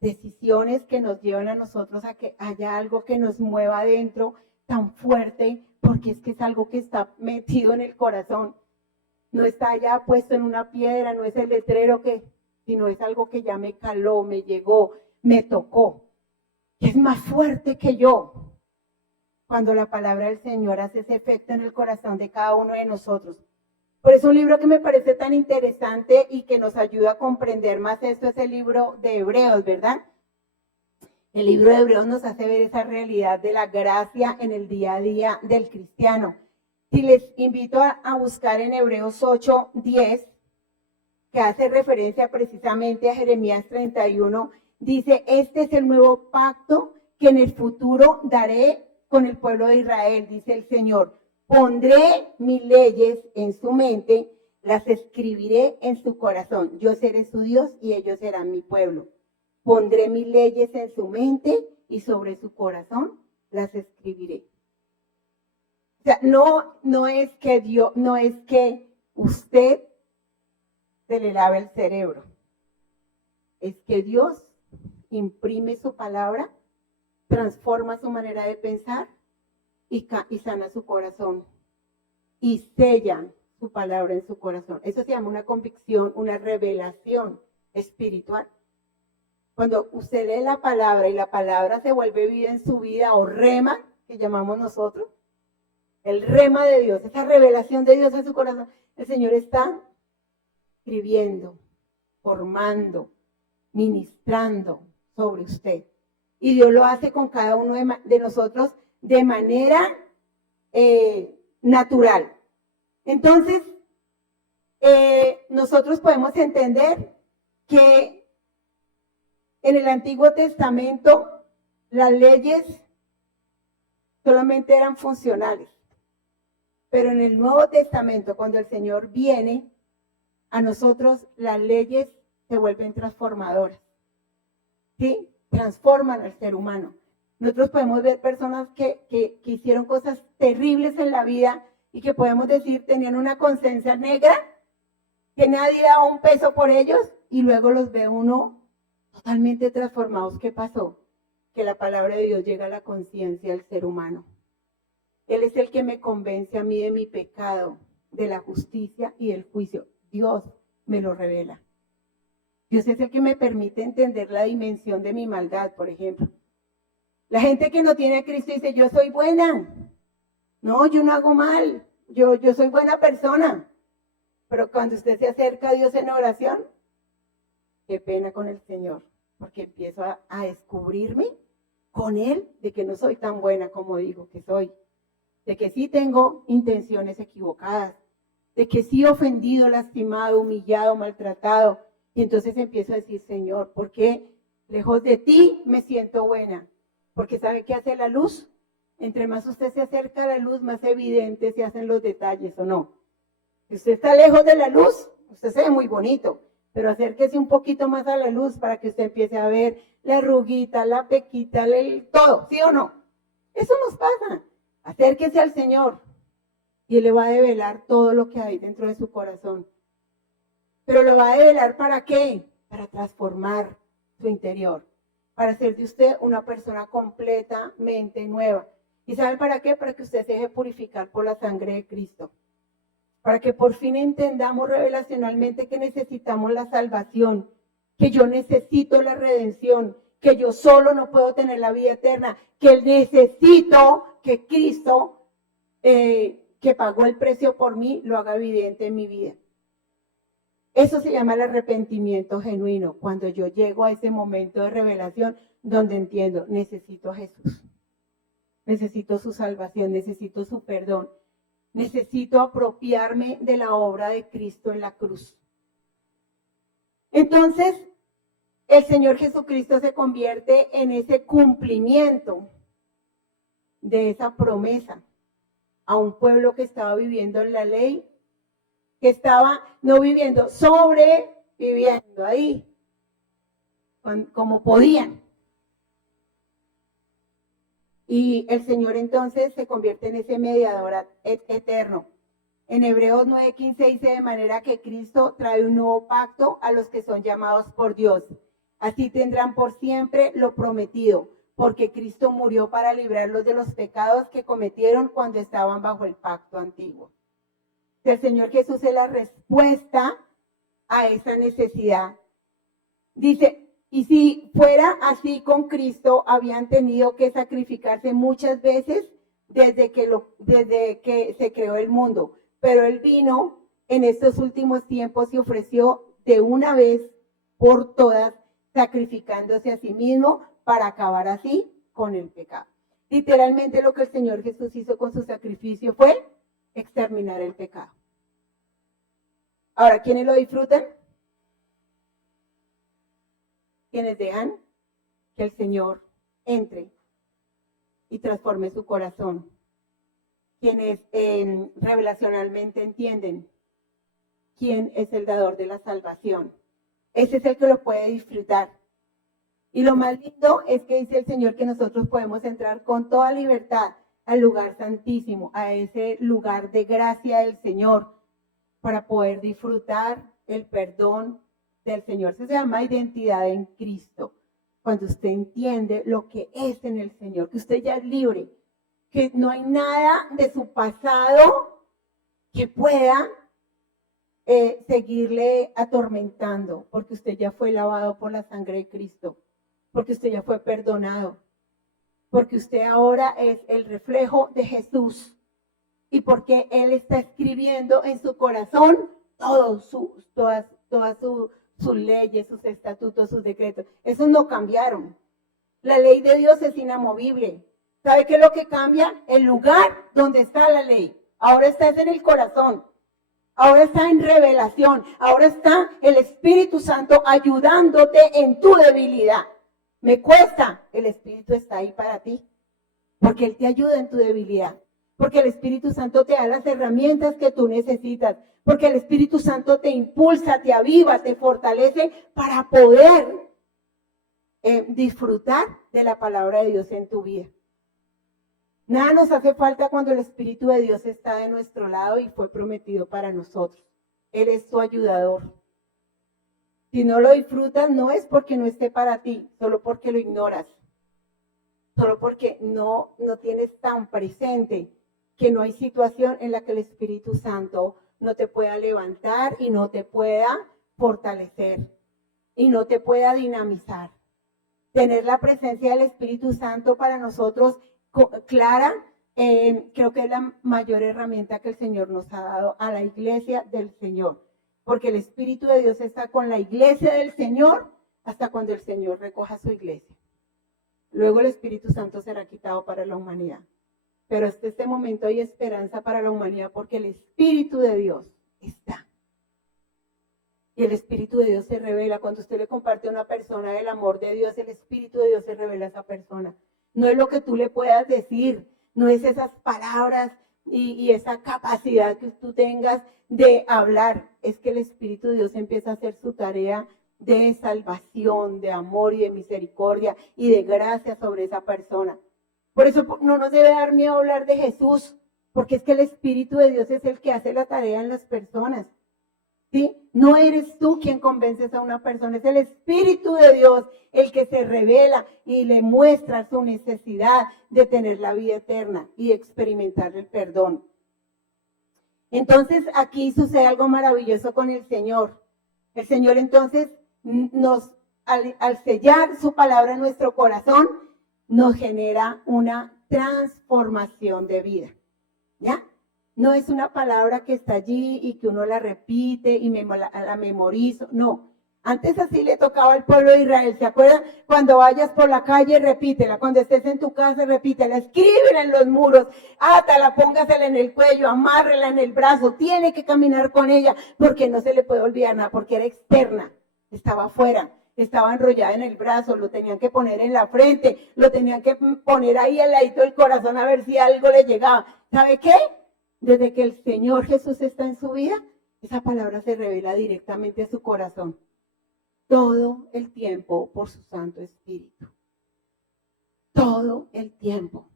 Decisiones que nos llevan a nosotros a que haya algo que nos mueva adentro tan fuerte, porque es que es algo que está metido en el corazón. No está allá puesto en una piedra, no es el letrero sino es algo que ya me caló, me llegó, me tocó. Es más fuerte que yo. Cuando la palabra del Señor hace ese efecto en el corazón de cada uno de nosotros. Por eso un libro que me parece tan interesante y que nos ayuda a comprender más esto es el libro de Hebreos, ¿verdad? El libro de Hebreos nos hace ver esa realidad de la gracia en el día a día del cristiano. Si les invito a buscar en Hebreos 8:10, que hace referencia precisamente a Jeremías 31, dice, este es el nuevo pacto que en el futuro daré con el pueblo de Israel, dice el Señor. Pondré mis leyes en su mente, las escribiré en su corazón. Yo seré su Dios y ellos serán mi pueblo. Pondré mis leyes en su mente y sobre su corazón las escribiré. O sea, no es que usted se le lave el cerebro. Es que Dios imprime su palabra, transforma su manera de pensar y sana su corazón y sella su palabra en su corazón. Eso se llama una convicción, una revelación espiritual. Cuando usted lee la palabra y la palabra se vuelve vida en su vida, o rema, que llamamos nosotros, el rema de Dios, esa revelación de Dios en su corazón, el Señor está escribiendo, formando, ministrando sobre usted. Y Dios lo hace con cada uno de nosotros de manera natural. Entonces, nosotros podemos entender que en el Antiguo Testamento las leyes solamente eran funcionales. Pero en el Nuevo Testamento, cuando el Señor viene, a nosotros las leyes se vuelven transformadoras. ¿Sí? Transforman al ser humano. Nosotros podemos ver personas que hicieron cosas terribles en la vida y que podemos decir tenían una conciencia negra, que nadie daba un peso por ellos y luego los ve uno totalmente transformados. ¿Qué pasó? que la palabra de Dios llega a la conciencia del ser humano. Él es el que me convence a mí de mi pecado, de la justicia y del juicio. Dios me lo revela. Dios es el que me permite entender la dimensión de mi maldad, por ejemplo. La gente que no tiene a Cristo dice, yo soy buena. No, yo no hago mal. Yo soy buena persona. Pero cuando usted se acerca a Dios en oración, qué pena con el Señor, porque empiezo a descubrirme con Él de que no soy tan buena como digo que soy, de que sí tengo intenciones equivocadas, de que sí he ofendido, lastimado, humillado, maltratado. Y entonces empiezo a decir, Señor, ¿por qué lejos de ti me siento buena? Porque ¿sabe qué hace la luz? Entre más usted se acerca a la luz, más evidente se hacen los detalles, ¿o no? Si usted está lejos de la luz, usted se ve muy bonito, pero acérquese un poquito más a la luz para que usted empiece a ver la arruguita, la pequita, todo, ¿sí o no? Eso nos pasa. Acérquese al Señor y Él le va a develar todo lo que hay dentro de su corazón. Pero lo va a develar ¿para qué? Para transformar su interior, para hacer de usted una persona completamente nueva. ¿Y saben para qué? Para que usted se deje purificar por la sangre de Cristo. Para que por fin entendamos revelacionalmente que necesitamos la salvación, que yo necesito la redención, que yo solo no puedo tener la vida eterna, que necesito que Cristo, que pagó el precio por mí, lo haga evidente en mi vida. Eso se llama el arrepentimiento genuino, cuando yo llego a ese momento de revelación donde entiendo, necesito a Jesús, necesito su salvación, necesito su perdón. Necesito apropiarme de la obra de Cristo en la cruz. Entonces, el Señor Jesucristo se convierte en ese cumplimiento de esa promesa a un pueblo que estaba viviendo en la ley, que estaba no viviendo, sobreviviendo ahí, como podían. Y el Señor entonces se convierte en ese mediador eterno. En Hebreos 9:15 dice, de manera que Cristo trae un nuevo pacto a los que son llamados por Dios. Así tendrán por siempre lo prometido, porque Cristo murió para librarlos de los pecados que cometieron cuando estaban bajo el pacto antiguo. El Señor Jesús es la respuesta a esa necesidad. Dice, y si fuera así con Cristo, habían tenido que sacrificarse muchas veces desde que se creó el mundo. Pero Él vino en estos últimos tiempos y ofreció de una vez por todas, sacrificándose a sí mismo para acabar así con el pecado. Literalmente lo que el Señor Jesús hizo con su sacrificio fue exterminar el pecado. Ahora, ¿quiénes lo disfrutan? Quienes dejan que el Señor entre y transforme su corazón. Quienes revelacionalmente entienden quién es el dador de la salvación. Ese es el que lo puede disfrutar. Y lo más lindo es que dice el Señor que nosotros podemos entrar con toda libertad al lugar santísimo, a ese lugar de gracia del Señor, para poder disfrutar el perdón del Señor. Se llama identidad en Cristo. Cuando usted entiende lo que es en el Señor, que usted ya es libre, que no hay nada de su pasado que pueda seguirle atormentando, porque usted ya fue lavado por la sangre de Cristo, porque usted ya fue perdonado, porque usted ahora es el reflejo de Jesús y porque Él está escribiendo en su corazón todas sus leyes, sus estatutos, sus decretos. Esos no cambiaron. La ley de Dios es inamovible. ¿Sabe qué es lo que cambia? El lugar donde está la ley. Ahora está en el corazón. Ahora está en revelación. Ahora está el Espíritu Santo ayudándote en tu debilidad. Me cuesta. El Espíritu está ahí para ti. Porque Él te ayuda en tu debilidad. Porque el Espíritu Santo te da las herramientas que tú necesitas. Porque el Espíritu Santo te impulsa, te aviva, te fortalece para poder disfrutar de la palabra de Dios en tu vida. Nada nos hace falta cuando el Espíritu de Dios está de nuestro lado y fue prometido para nosotros. Él es tu ayudador. Si no lo disfrutas, no es porque no esté para ti, solo porque lo ignoras. solo porque no tienes tan presente que no hay situación en la que el Espíritu Santo no te pueda levantar y no te pueda fortalecer y no te pueda dinamizar. Tener la presencia del Espíritu Santo para nosotros clara, creo que es la mayor herramienta que el Señor nos ha dado a la iglesia del Señor, porque el Espíritu de Dios está con la iglesia del Señor hasta cuando el Señor recoja su iglesia. Luego el Espíritu Santo será quitado para la humanidad. Pero hasta este momento hay esperanza para la humanidad porque el Espíritu de Dios está. Y el Espíritu de Dios se revela. Cuando usted le comparte a una persona el amor de Dios, el Espíritu de Dios se revela a esa persona. No es lo que tú le puedas decir, no es esas palabras y esa capacidad que tú tengas de hablar. Es que el Espíritu de Dios empieza a hacer su tarea de salvación, de amor y de misericordia y de gracia sobre esa persona. Por eso no nos debe dar miedo hablar de Jesús, porque es que el Espíritu de Dios es el que hace la tarea en las personas. ¿Sí? No eres tú quien convences a una persona, es el Espíritu de Dios el que se revela y le muestra su necesidad de tener la vida eterna y experimentar el perdón. Entonces aquí sucede algo maravilloso con el Señor. El Señor entonces al sellar su palabra en nuestro corazón, nos genera una transformación de vida, ¿ya? No es una palabra que está allí y que uno la repite y la memorizo, no. Antes así le tocaba al pueblo de Israel, ¿se acuerdan? Cuando vayas por la calle, repítela. Cuando estés en tu casa, repítela. Escríbela en los muros, átala, póngasela en el cuello, amárrela en el brazo. Tiene que caminar con ella porque no se le puede olvidar nada, porque era externa, estaba afuera. Estaba enrollada en el brazo, lo tenían que poner en la frente, lo tenían que poner ahí al ladito del corazón a ver si algo le llegaba. ¿Sabe qué? Desde que el Señor Jesús está en su vida, esa palabra se revela directamente a su corazón. Todo el tiempo por su Santo Espíritu. Todo el tiempo.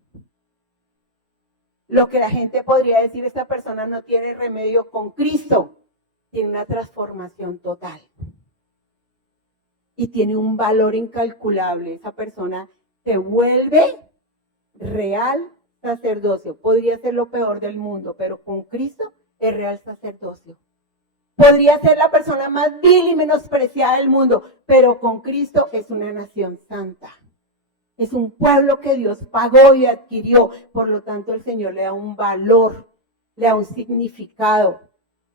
Lo que la gente podría decir, esta persona no tiene remedio con Cristo, tiene una transformación total. Y tiene un valor incalculable. Esa persona se vuelve real sacerdocio. Podría ser lo peor del mundo, pero con Cristo es real sacerdocio. Podría ser la persona más vil y menospreciada del mundo, pero con Cristo es una nación santa. Es un pueblo que Dios pagó y adquirió. Por lo tanto, el Señor le da un valor, le da un significado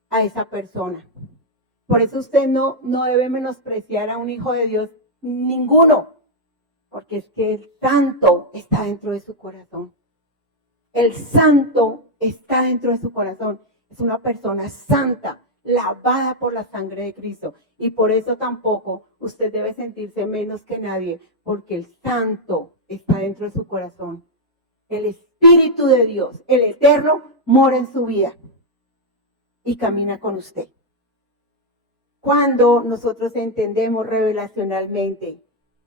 a esa persona. Por eso usted no debe menospreciar a un hijo de Dios, ninguno, porque es que el santo está dentro de su corazón. El santo está dentro de su corazón. Es una persona santa, lavada por la sangre de Cristo. Y por eso tampoco usted debe sentirse menos que nadie, porque el santo está dentro de su corazón. El Espíritu de Dios, el Eterno, mora en su vida y camina con usted. Cuando nosotros entendemos revelacionalmente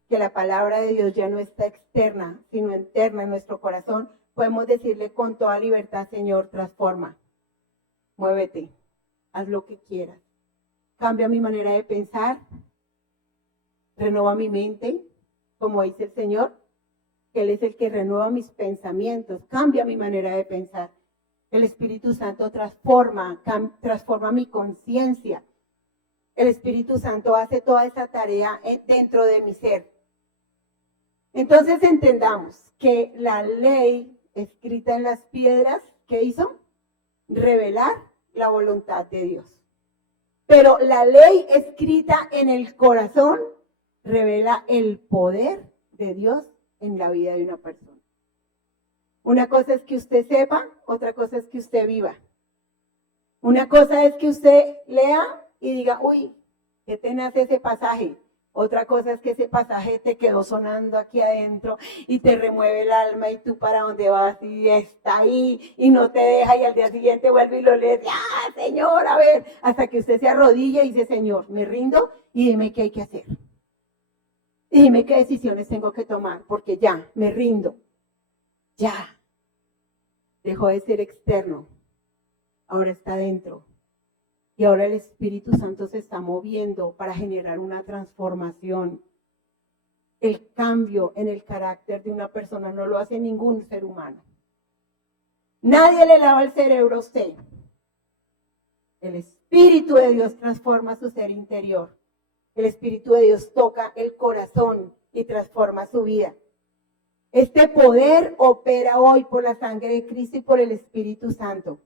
que la palabra de Dios ya no está externa, sino interna en nuestro corazón, podemos decirle con toda libertad, Señor, transforma, muévete, haz lo que quieras. Cambia mi manera de pensar, renueva mi mente, como dice el Señor, que Él es el que renueva mis pensamientos, cambia mi manera de pensar. El Espíritu Santo transforma mi conciencia. El Espíritu Santo hace toda esa tarea dentro de mi ser. Entonces entendamos que la ley escrita en las piedras, ¿qué hizo? Revelar la voluntad de Dios. Pero la ley escrita en el corazón revela el poder de Dios en la vida de una persona. Una cosa es que usted sepa, otra cosa es que usted viva. Una cosa es que usted lea y diga, uy, qué tenaz ese pasaje. Otra cosa es que ese pasaje te quedó sonando aquí adentro y te remueve el alma y tú para dónde vas y está ahí y no te deja y al día siguiente vuelve y lo lees. ¡Ah, Señor, a ver! Hasta que usted se arrodilla y dice, Señor, me rindo y dime qué hay que hacer. Y dime qué decisiones tengo que tomar porque ya, me rindo. Ya. Dejó de ser externo. Ahora está dentro. Y ahora el Espíritu Santo se está moviendo para generar una transformación. el cambio en el carácter de una persona, no lo hace ningún ser humano. Nadie le lava el cerebro a usted. El Espíritu de Dios transforma su ser interior. El Espíritu de Dios toca el corazón y transforma su vida. Este poder opera hoy por la sangre de Cristo y por el Espíritu Santo.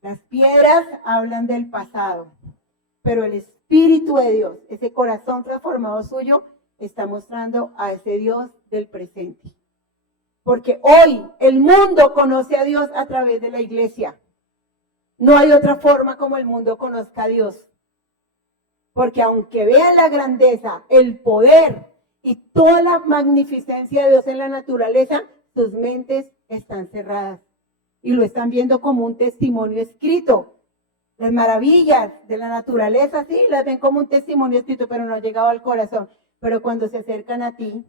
Las piedras hablan del pasado, pero el Espíritu de Dios, ese corazón transformado suyo, está mostrando a ese Dios del presente. Porque hoy el mundo conoce a Dios a través de la iglesia. No hay otra forma como el mundo conozca a Dios. Porque aunque vean la grandeza, el poder y toda la magnificencia de Dios en la naturaleza, sus mentes están cerradas. Y lo están viendo como un testimonio escrito. Las maravillas de la naturaleza, sí, las ven como un testimonio escrito, pero no ha llegado al corazón. Pero cuando se acercan a ti,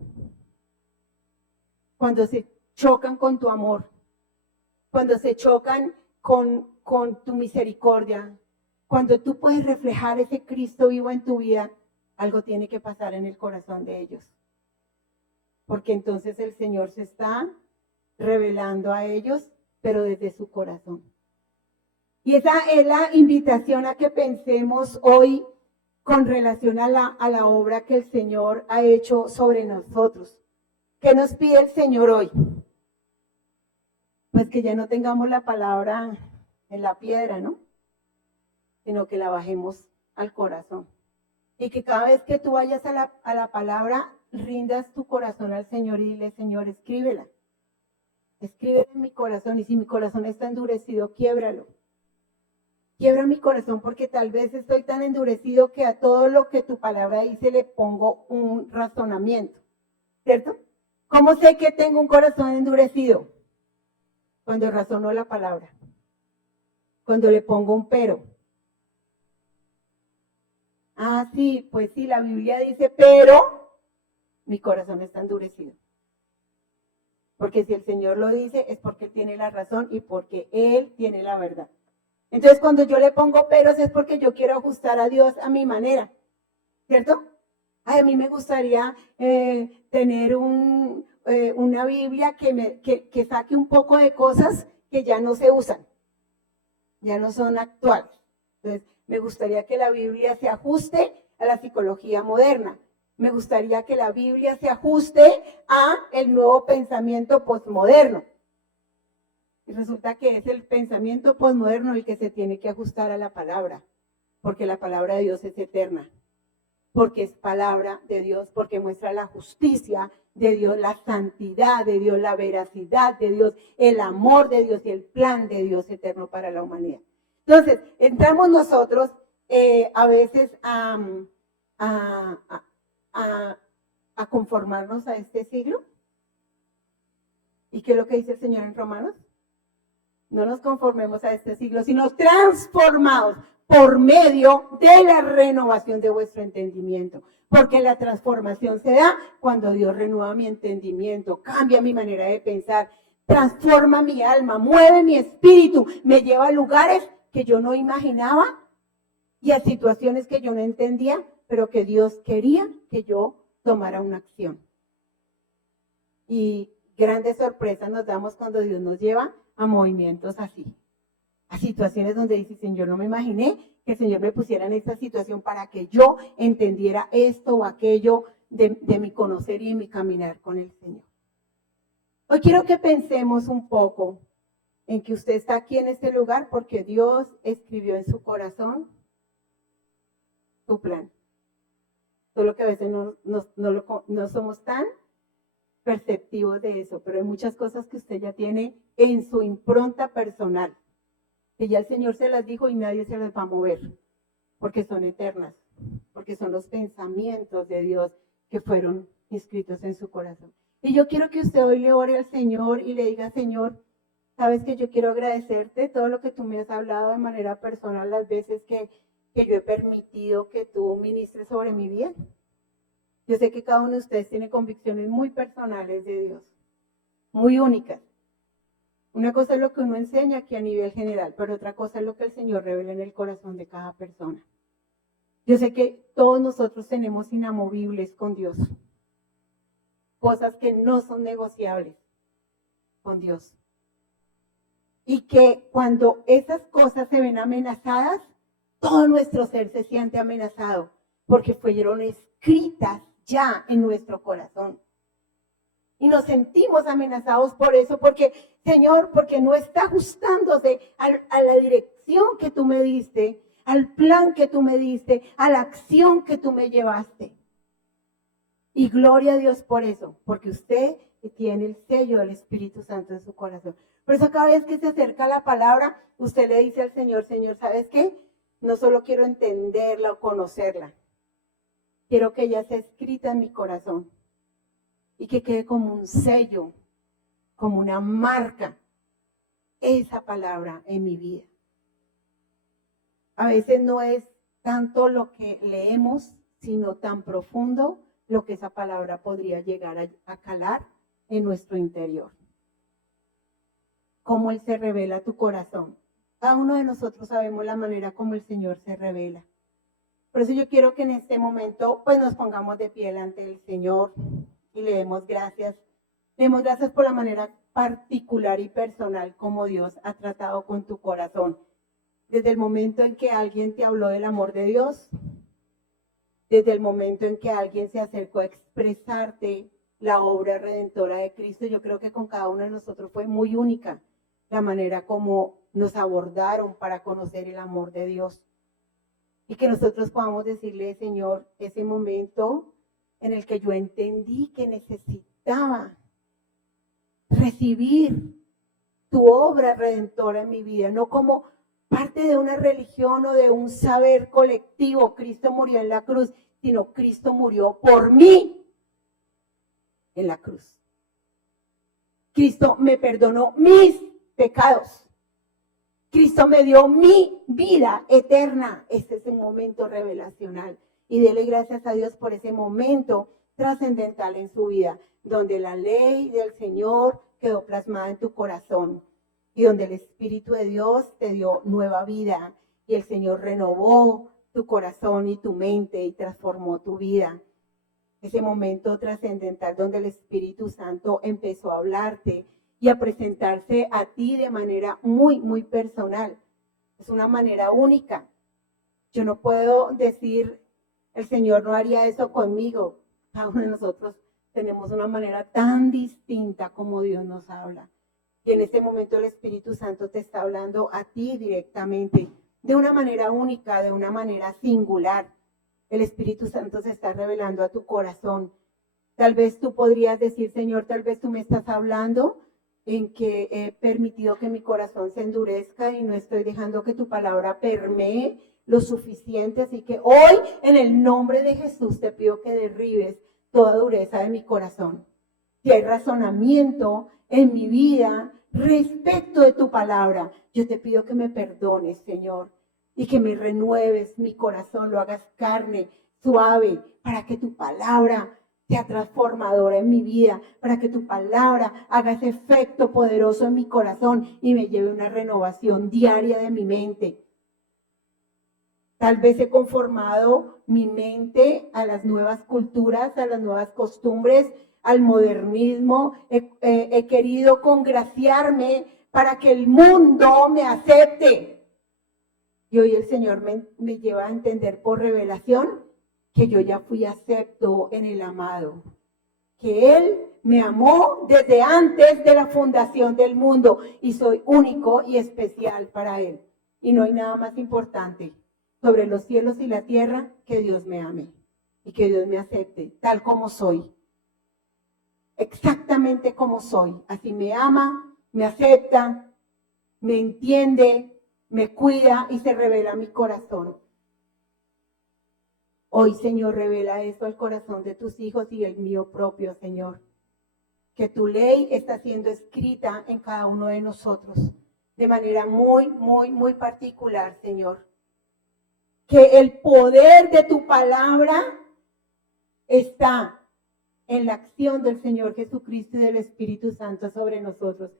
cuando se chocan con tu amor, cuando se chocan con tu misericordia, cuando tú puedes reflejar ese Cristo vivo en tu vida, algo tiene que pasar en el corazón de ellos. Porque entonces el Señor se está revelando a ellos, pero desde su corazón. Y esa es la invitación a que pensemos hoy con relación a la obra que el Señor ha hecho sobre nosotros. ¿Qué nos pide el Señor hoy? Pues que ya no tengamos la palabra en la piedra, ¿no? Sino que la bajemos al corazón. Y que cada vez que tú vayas a la palabra, rindas tu corazón al Señor y dile, Señor, escríbela. Escríbela en mi corazón, y si mi corazón está endurecido, quiébralo. Quiebra mi corazón porque tal vez estoy tan endurecido que a todo lo que tu palabra dice le pongo un razonamiento, ¿cierto? ¿Cómo sé que tengo un corazón endurecido? Cuando razono la palabra, cuando le pongo un pero. Ah, sí, pues sí, la Biblia dice, pero mi corazón está endurecido. Porque si el Señor lo dice es porque Él tiene la razón y porque Él tiene la verdad. Entonces cuando yo le pongo peros es porque yo quiero ajustar a Dios a mi manera, ¿cierto? Ay, a mí me gustaría tener una Biblia que saque un poco de cosas que ya no se usan, ya no son actuales. Entonces me gustaría que la Biblia se ajuste a la psicología moderna. Me gustaría que la Biblia se ajuste a el nuevo pensamiento posmoderno. Y resulta que es el pensamiento posmoderno el que se tiene que ajustar a la palabra, porque la palabra de Dios es eterna, porque es palabra de Dios, porque muestra la justicia de Dios, la santidad de Dios, la veracidad de Dios, el amor de Dios y el plan de Dios eterno para la humanidad. Entonces, entramos nosotros a veces a conformarnos a este siglo. ¿Y qué es lo que dice el Señor en Romanos? No nos conformemos a este siglo, sino transformados por medio de la renovación de vuestro entendimiento. Porque la transformación se da cuando Dios renueva mi entendimiento, cambia mi manera de pensar, transforma mi alma, mueve mi espíritu, me lleva a lugares que yo no imaginaba y a situaciones que yo no entendía, pero que Dios quería que yo tomara una acción. Y grandes sorpresas nos damos cuando Dios nos lleva a movimientos así, a situaciones donde dice, Señor, no me imaginé que el Señor me pusiera en esta situación para que yo entendiera esto o aquello de mi conocer y de mi caminar con el Señor. Hoy quiero que pensemos un poco en que usted está aquí en este lugar porque Dios escribió en su corazón su plan. Solo que a veces no somos tan perceptivos de eso, pero hay muchas cosas que usted ya tiene en su impronta personal, que ya el Señor se las dijo y nadie se las va a mover, porque son eternas, porque son los pensamientos de Dios que fueron inscritos en su corazón. Y yo quiero que usted hoy le ore al Señor y le diga, Señor, sabes que yo quiero agradecerte todo lo que tú me has hablado de manera personal, las veces que yo he permitido que tú ministres sobre mi vida. Yo sé que cada uno de ustedes tiene convicciones muy personales de Dios, muy únicas. Una cosa es lo que uno enseña aquí a nivel general, pero otra cosa es lo que el Señor revela en el corazón de cada persona. Yo sé que todos nosotros tenemos inamovibles con Dios. cosas que no son negociables con Dios. Y que cuando esas cosas se ven amenazadas, todo nuestro ser se siente amenazado, porque fueron escritas ya en nuestro corazón. Y nos sentimos amenazados por eso, porque, Señor, porque no está ajustándose a la dirección que tú me diste, al plan que tú me diste, a la acción que tú me llevaste. Y gloria a Dios por eso, porque usted tiene el sello del Espíritu Santo en su corazón. Por eso cada vez que se acerca la palabra, usted le dice al Señor, Señor, ¿sabes qué? No solo quiero entenderla o conocerla, quiero que ella sea escrita en mi corazón y que quede como un sello, como una marca, esa palabra en mi vida. A veces no es tanto lo que leemos, sino tan profundo lo que esa palabra podría llegar a calar en nuestro interior. Cómo Él se revela a tu corazón. Cada uno de nosotros sabemos la manera como el Señor se revela. Por eso yo quiero que en este momento pues nos pongamos de pie delante del Señor y le demos gracias. Le demos gracias por la manera particular y personal como Dios ha tratado con tu corazón. Desde el momento en que alguien te habló del amor de Dios, desde el momento en que alguien se acercó a expresarte la obra redentora de Cristo, yo creo que con cada uno de nosotros fue muy única la manera como nos abordaron para conocer el amor de Dios. Y que nosotros podamos decirle, Señor, ese momento en el que yo entendí que necesitaba recibir tu obra redentora en mi vida, no como parte de una religión o de un saber colectivo. Cristo murió en la cruz, sino Cristo murió por mí en la cruz. Cristo me perdonó mis pecados. Cristo me dio mi vida eterna. Este es un momento revelacional. Y dele gracias a Dios por ese momento trascendental en su vida, donde la ley del Señor quedó plasmada en tu corazón y donde el Espíritu de Dios te dio nueva vida y el Señor renovó tu corazón y tu mente y transformó tu vida. Ese momento trascendental donde el Espíritu Santo empezó a hablarte y a presentarse a ti de manera muy, muy personal. Es una manera única. Yo no puedo decir, el Señor no haría eso conmigo. Cada uno de nosotros tenemos una manera tan distinta como Dios nos habla. Y en este momento el Espíritu Santo te está hablando a ti directamente, de una manera única, de una manera singular. El Espíritu Santo se está revelando a tu corazón. Tal vez tú podrías decir, Señor, tal vez tú me estás hablando en que he permitido que mi corazón se endurezca y no estoy dejando que tu palabra permee lo suficiente. Así que hoy, en el nombre de Jesús, te pido que derribes toda dureza de mi corazón. Si hay razonamiento en mi vida respecto de tu palabra, yo te pido que me perdones, Señor, y que me renueves mi corazón, lo hagas carne, suave, para que tu palabra sea transformadora en mi vida, para que tu palabra haga ese efecto poderoso en mi corazón y me lleve a una renovación diaria de mi mente. Tal vez he conformado mi mente a las nuevas culturas, a las nuevas costumbres, al modernismo. He querido congraciarme para que el mundo me acepte. Y hoy el Señor me lleva a entender por revelación que yo ya fui acepto en el amado, que Él me amó desde antes de la fundación del mundo y soy único y especial para Él. Y no hay nada más importante sobre los cielos y la tierra que Dios me ame y que Dios me acepte tal como soy, exactamente como soy. Así me ama, me acepta, me entiende, me cuida y se revela mi corazón. Hoy, Señor, revela eso al corazón de tus hijos y el mío propio, Señor. Que tu ley está siendo escrita en cada uno de nosotros de manera muy, muy, muy particular, Señor. Que el poder de tu palabra está en la acción del Señor Jesucristo y del Espíritu Santo sobre nosotros.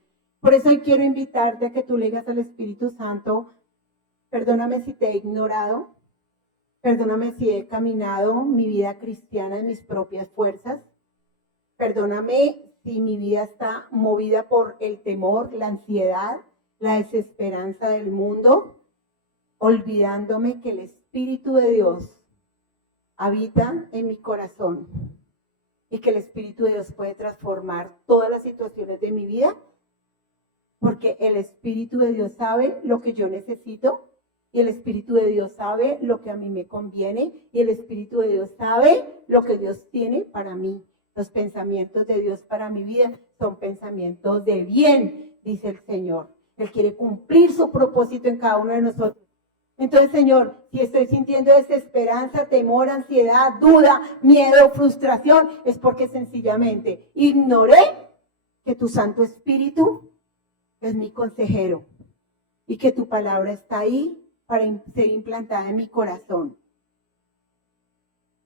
Por eso hoy quiero invitarte a que tú le digas al Espíritu Santo, perdóname si te he ignorado. Perdóname si he caminado mi vida cristiana en mis propias fuerzas. Perdóname si mi vida está movida por el temor, la ansiedad, la desesperanza del mundo, olvidándome que el Espíritu de Dios habita en mi corazón y que el Espíritu de Dios puede transformar todas las situaciones de mi vida, porque el Espíritu de Dios sabe lo que yo necesito y el Espíritu de Dios sabe lo que a mí me conviene y el Espíritu de Dios sabe lo que Dios tiene para mí. Los pensamientos de Dios para mi vida son pensamientos de bien, dice el Señor. Él quiere cumplir su propósito en cada uno de nosotros. Entonces, Señor, si estoy sintiendo desesperanza, temor, ansiedad, duda, miedo, frustración, es porque sencillamente ignoré que tu Santo Espíritu es mi consejero y que tu palabra está ahí para ser implantada en mi corazón.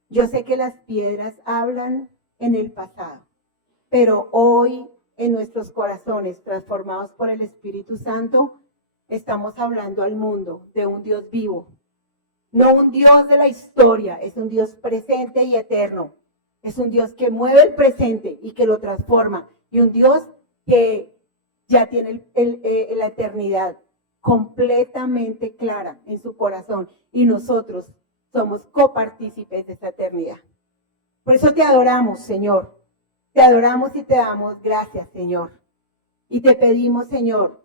Yo sé que las piedras hablan en el pasado, pero hoy en nuestros corazones transformados por el Espíritu Santo, estamos hablando al mundo de un Dios vivo, no un Dios de la historia, es un Dios presente y eterno, es un Dios que mueve el presente y que lo transforma, y un Dios que ya tiene la eternidad completamente clara en su corazón, y nosotros somos copartícipes de esa eternidad. Por eso te adoramos, Señor, te adoramos y te damos gracias, Señor, y te pedimos, Señor,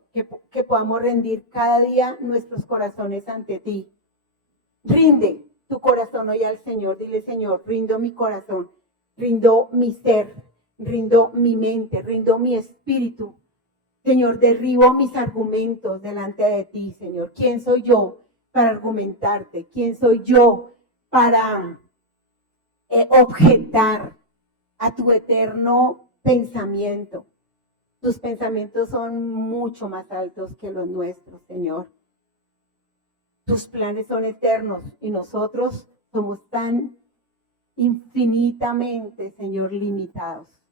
que podamos rendir cada día nuestros corazones ante ti. Rinde tu corazón hoy al Señor. Dile, Señor, rindo mi corazón, rindo mi ser, rindo mi mente, rindo mi espíritu. Señor, derribo mis argumentos delante de ti, Señor. ¿Quién soy yo para argumentarte? ¿Quién soy yo para objetar a tu eterno pensamiento? Tus pensamientos son mucho más altos que los nuestros, Señor. Tus planes son eternos y nosotros somos tan infinitamente, Señor, limitados.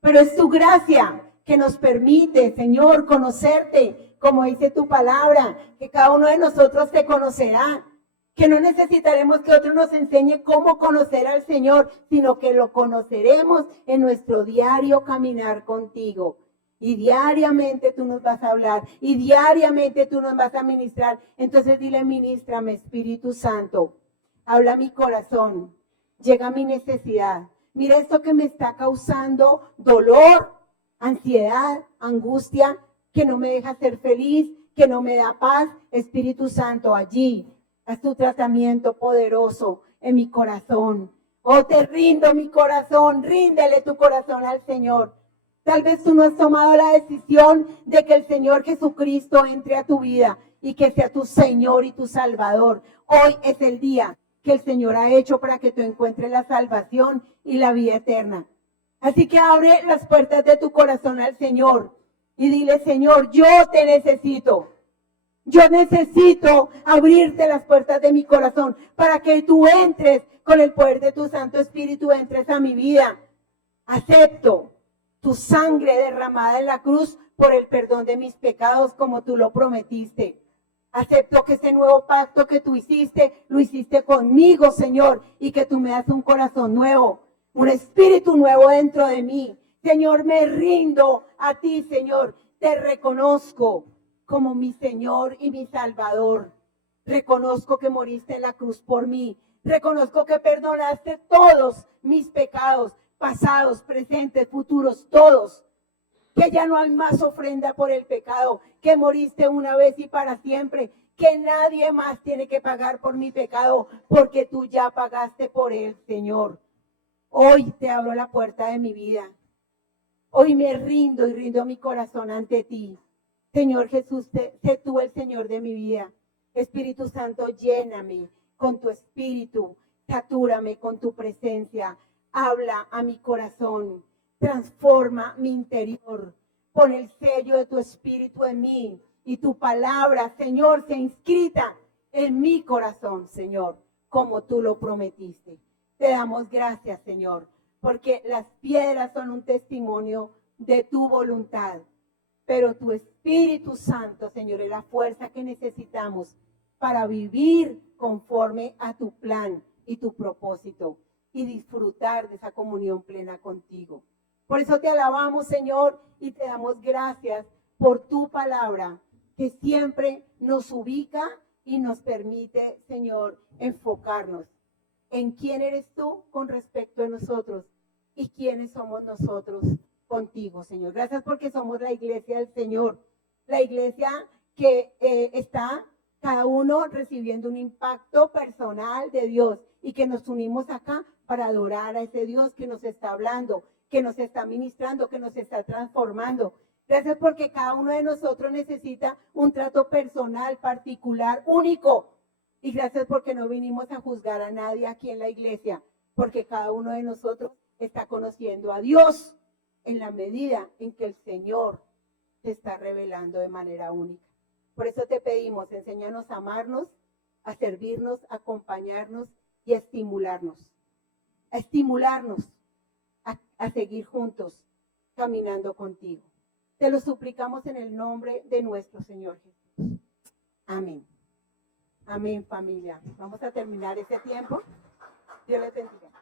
Pero es tu gracia que nos permite, Señor, conocerte, como dice tu palabra, que cada uno de nosotros te conocerá, que no necesitaremos que otro nos enseñe cómo conocer al Señor, sino que lo conoceremos en nuestro diario caminar contigo. Y diariamente tú nos vas a hablar, y diariamente tú nos vas a ministrar. Entonces dile, ministrame, Espíritu Santo, habla a mi corazón, llega a mi necesidad. Mira esto que me está causando dolor, ansiedad, angustia, que no me deja ser feliz, que no me da paz. Espíritu Santo, allí, haz tu tratamiento poderoso en mi corazón. Oh, te rindo mi corazón, ríndele tu corazón al Señor. Tal vez tú no has tomado la decisión de que el Señor Jesucristo entre a tu vida y que sea tu Señor y tu Salvador. Hoy es el día que el Señor ha hecho para que tú encuentres la salvación y la vida eterna. Así que abre las puertas de tu corazón al Señor y dile, Señor, yo te necesito. Yo necesito abrirte las puertas de mi corazón para que tú entres con el poder de tu Santo Espíritu, entres a mi vida. Acepto tu sangre derramada en la cruz por el perdón de mis pecados, como tú lo prometiste. Acepto que ese nuevo pacto que tú hiciste, lo hiciste conmigo, Señor, y que tú me das un corazón nuevo, un espíritu nuevo dentro de mí. Señor, me rindo a ti, Señor. Te reconozco como mi Señor y mi Salvador. Reconozco que moriste en la cruz por mí. Reconozco que perdonaste todos mis pecados, pasados, presentes, futuros, todos. Que ya no hay más ofrenda por el pecado, que moriste una vez y para siempre, que nadie más tiene que pagar por mi pecado, porque tú ya pagaste por él, Señor. Hoy te abro la puerta de mi vida. Hoy me rindo y rindo mi corazón ante ti. Señor Jesús, sé tú el Señor de mi vida. Espíritu Santo, lléname con tu espíritu, satúrame con tu presencia. Habla a mi corazón, transforma mi interior, pon el sello de tu espíritu en mí y tu palabra, Señor, sea inscrita en mi corazón, Señor, como tú lo prometiste. Te damos gracias, Señor, porque las piedras son un testimonio de tu voluntad, pero tu Espíritu Santo, Señor, es la fuerza que necesitamos para vivir conforme a tu plan y tu propósito, y disfrutar de esa comunión plena contigo. Por eso te alabamos, Señor, y te damos gracias por tu palabra, que siempre nos ubica y nos permite, Señor, enfocarnos en quién eres tú con respecto a nosotros y quiénes somos nosotros contigo, Señor. Gracias porque somos la iglesia del Señor, la iglesia que está cada uno recibiendo un impacto personal de Dios y que nos unimos acá para adorar a ese Dios que nos está hablando, que nos está ministrando, que nos está transformando. Gracias porque cada uno de nosotros necesita un trato personal, particular, único. Y gracias porque no vinimos a juzgar a nadie aquí en la iglesia, porque cada uno de nosotros está conociendo a Dios en la medida en que el Señor te está revelando de manera única. Por eso te pedimos, enséñanos a amarnos, a servirnos, a acompañarnos y a estimularnos. A seguir juntos, caminando contigo. Te lo suplicamos en el nombre de nuestro Señor Jesús. Amén. Amén, familia. Vamos a terminar este tiempo. Dios les bendiga.